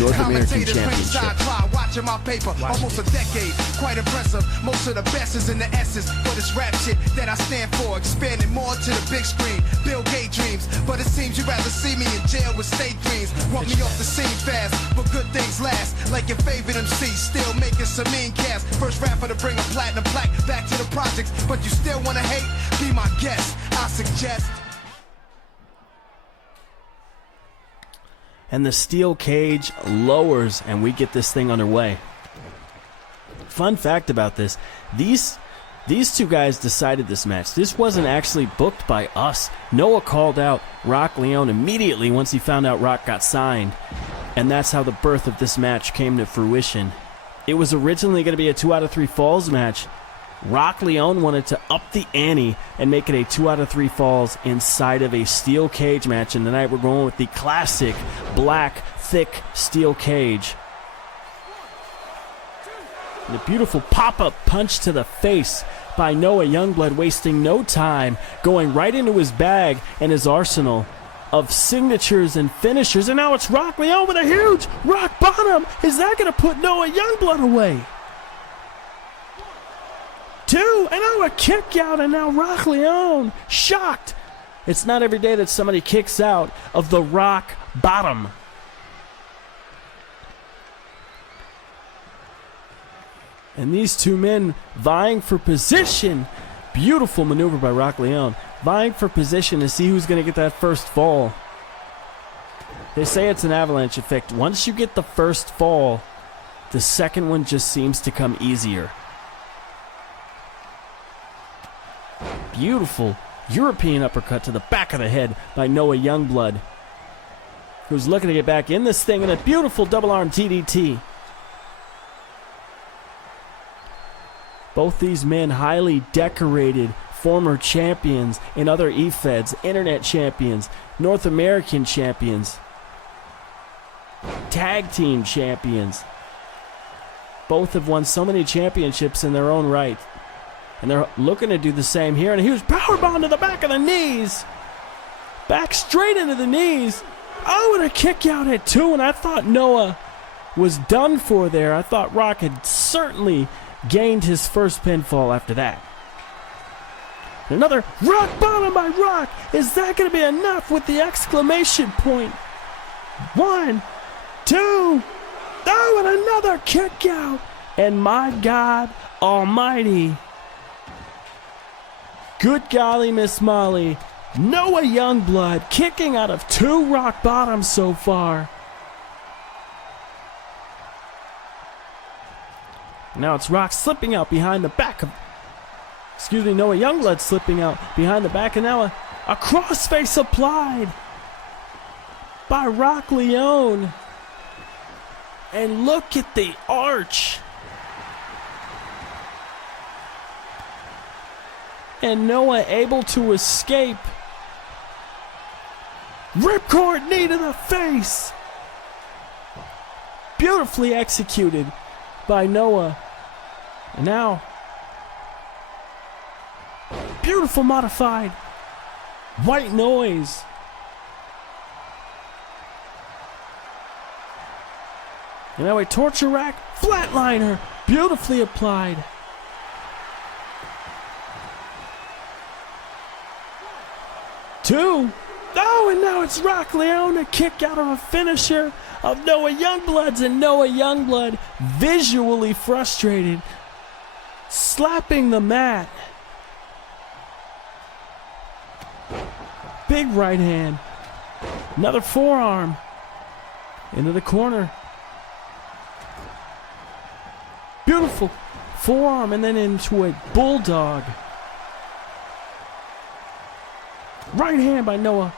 North American Championship. Watching my paper, almost a decade, quite impressive. Most of the best is in the S's, but it's rap shit that I stand for. Expanding more to the big screen, Bill Gates dreams. But it seems you'd rather see me in jail with state dreams. Want me off the scene fast, but good things last. Like your favorite MC, still making some mean cast. First rapper to bring a platinum plaque back to the projects, but you still wanna hate? Be my guest, I suggest. And the steel cage lowers, and we get this thing underway. Fun fact about this, these two guys decided this match. This wasn't actually booked by us. Noah called out Rock Leone immediately once he found out Rock got signed. And that's how the birth of this match came to fruition. It was originally going to be a 2 out of 3 falls match. Rock Leone wanted to up the ante and make it a 2 out of 3 falls inside of a steel cage match. And tonight we're going with the classic black, thick steel cage. And a beautiful pop-up punch to the face by Noah Youngblood, wasting no time, going right into his bag and his arsenal of signatures and finishers. And now it's Rock Leone with a huge rock bottom. Is that going to put Noah Youngblood away? 2, and now a kick out, and now Rock Leone shocked. It's not every day that somebody kicks out of the rock bottom. And these two men vying for position. Beautiful maneuver by Rock Leone. Vying for position to see who's going to get that first fall. They say it's an avalanche effect. Once you get the first fall, the second one just seems to come easier. Beautiful European uppercut to the back of the head by Noah Youngblood, who's looking to get back in this thing, and a beautiful double arm DDT. Both these men highly decorated former champions in other EFed'S, internet champions, North American champions, tag team champions. Both have won so many championships in their own right. And they're looking to do the same here. And a huge powerbomb to the back of the knees. Back straight into the knees. Oh, and a kick out at 2. And I thought Noah was done for there. I thought Rock had certainly gained his first pinfall after that. Another rock bottom by Rock. Is that going to be enough with the exclamation point? 1, 2. Oh, and another kick out. And my God almighty. Good golly, Miss Molly. Noah Youngblood kicking out of 2 rock bottoms so far. Now it's Rock slipping out behind the back of... Noah Youngblood slipping out behind the back. And now a crossface applied by Rock Leone. And look at the arch. And Noah able to escape. Ripcord knee to the face. Beautifully executed by Noah. And now, beautiful modified white noise. And now a torture rack flatliner. Beautifully applied. 2. Oh, and now it's Rock Leone, a kick out of a finisher of Noah Youngblood's, and Noah Youngblood visually frustrated, slapping the mat. Big right hand. Another forearm into the corner. Beautiful forearm, and then into a bulldog. Right hand by Noah.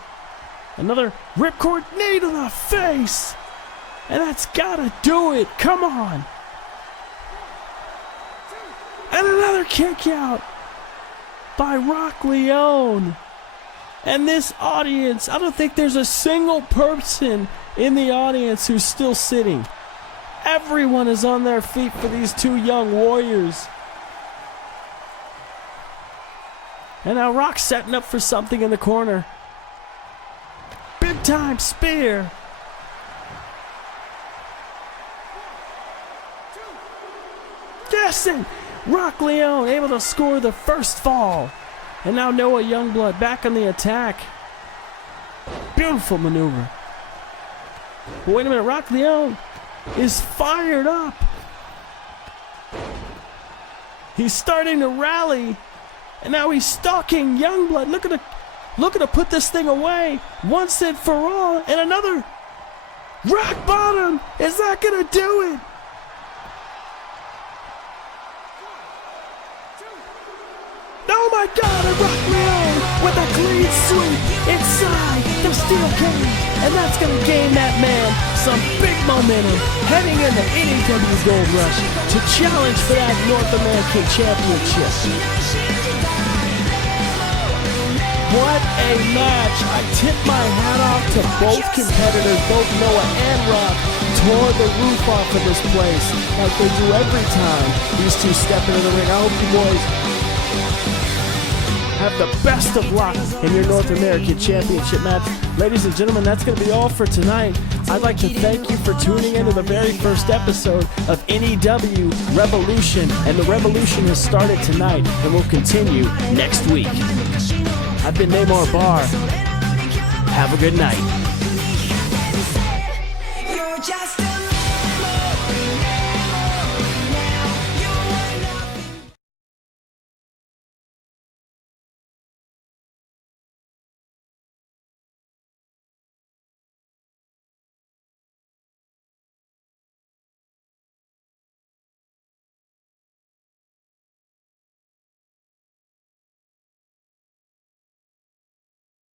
Another ripcord knee to the face. And that's gotta do it. Come on. And another kick out by Rock Leone. And this audience, I don't think there's a single person in the audience who's still sitting. Everyone is on their feet for these 2 young warriors. And now Rock setting up for something in the corner. Big time spear. Yes, and Rock Leone able to score the first fall. And now Noah Youngblood back on the attack. Beautiful maneuver. But wait a minute, Rock Leone is fired up. He's starting to rally. And now he's stalking Youngblood. Looking to put this thing away once and for all. And another rock bottom. Is that going to do it? Oh my God, and Rock Leone with a clean sweep inside the steel cane, and that's going to gain that man some big momentum heading into NEW Gold Rush to challenge for that North American Championship. What a match! I tip my hat off to both competitors, both Noah and Rock, tore the roof off of this place like they do every time these two step into the ring. I hope you boys have the best of luck in your North American Championship match. Ladies and gentlemen, that's going to be all for tonight. I'd like to thank you for tuning into the very first episode of NEW Revolution, and the revolution has started tonight and will continue next week. I've been Neymar Barr. Have a good night. You're just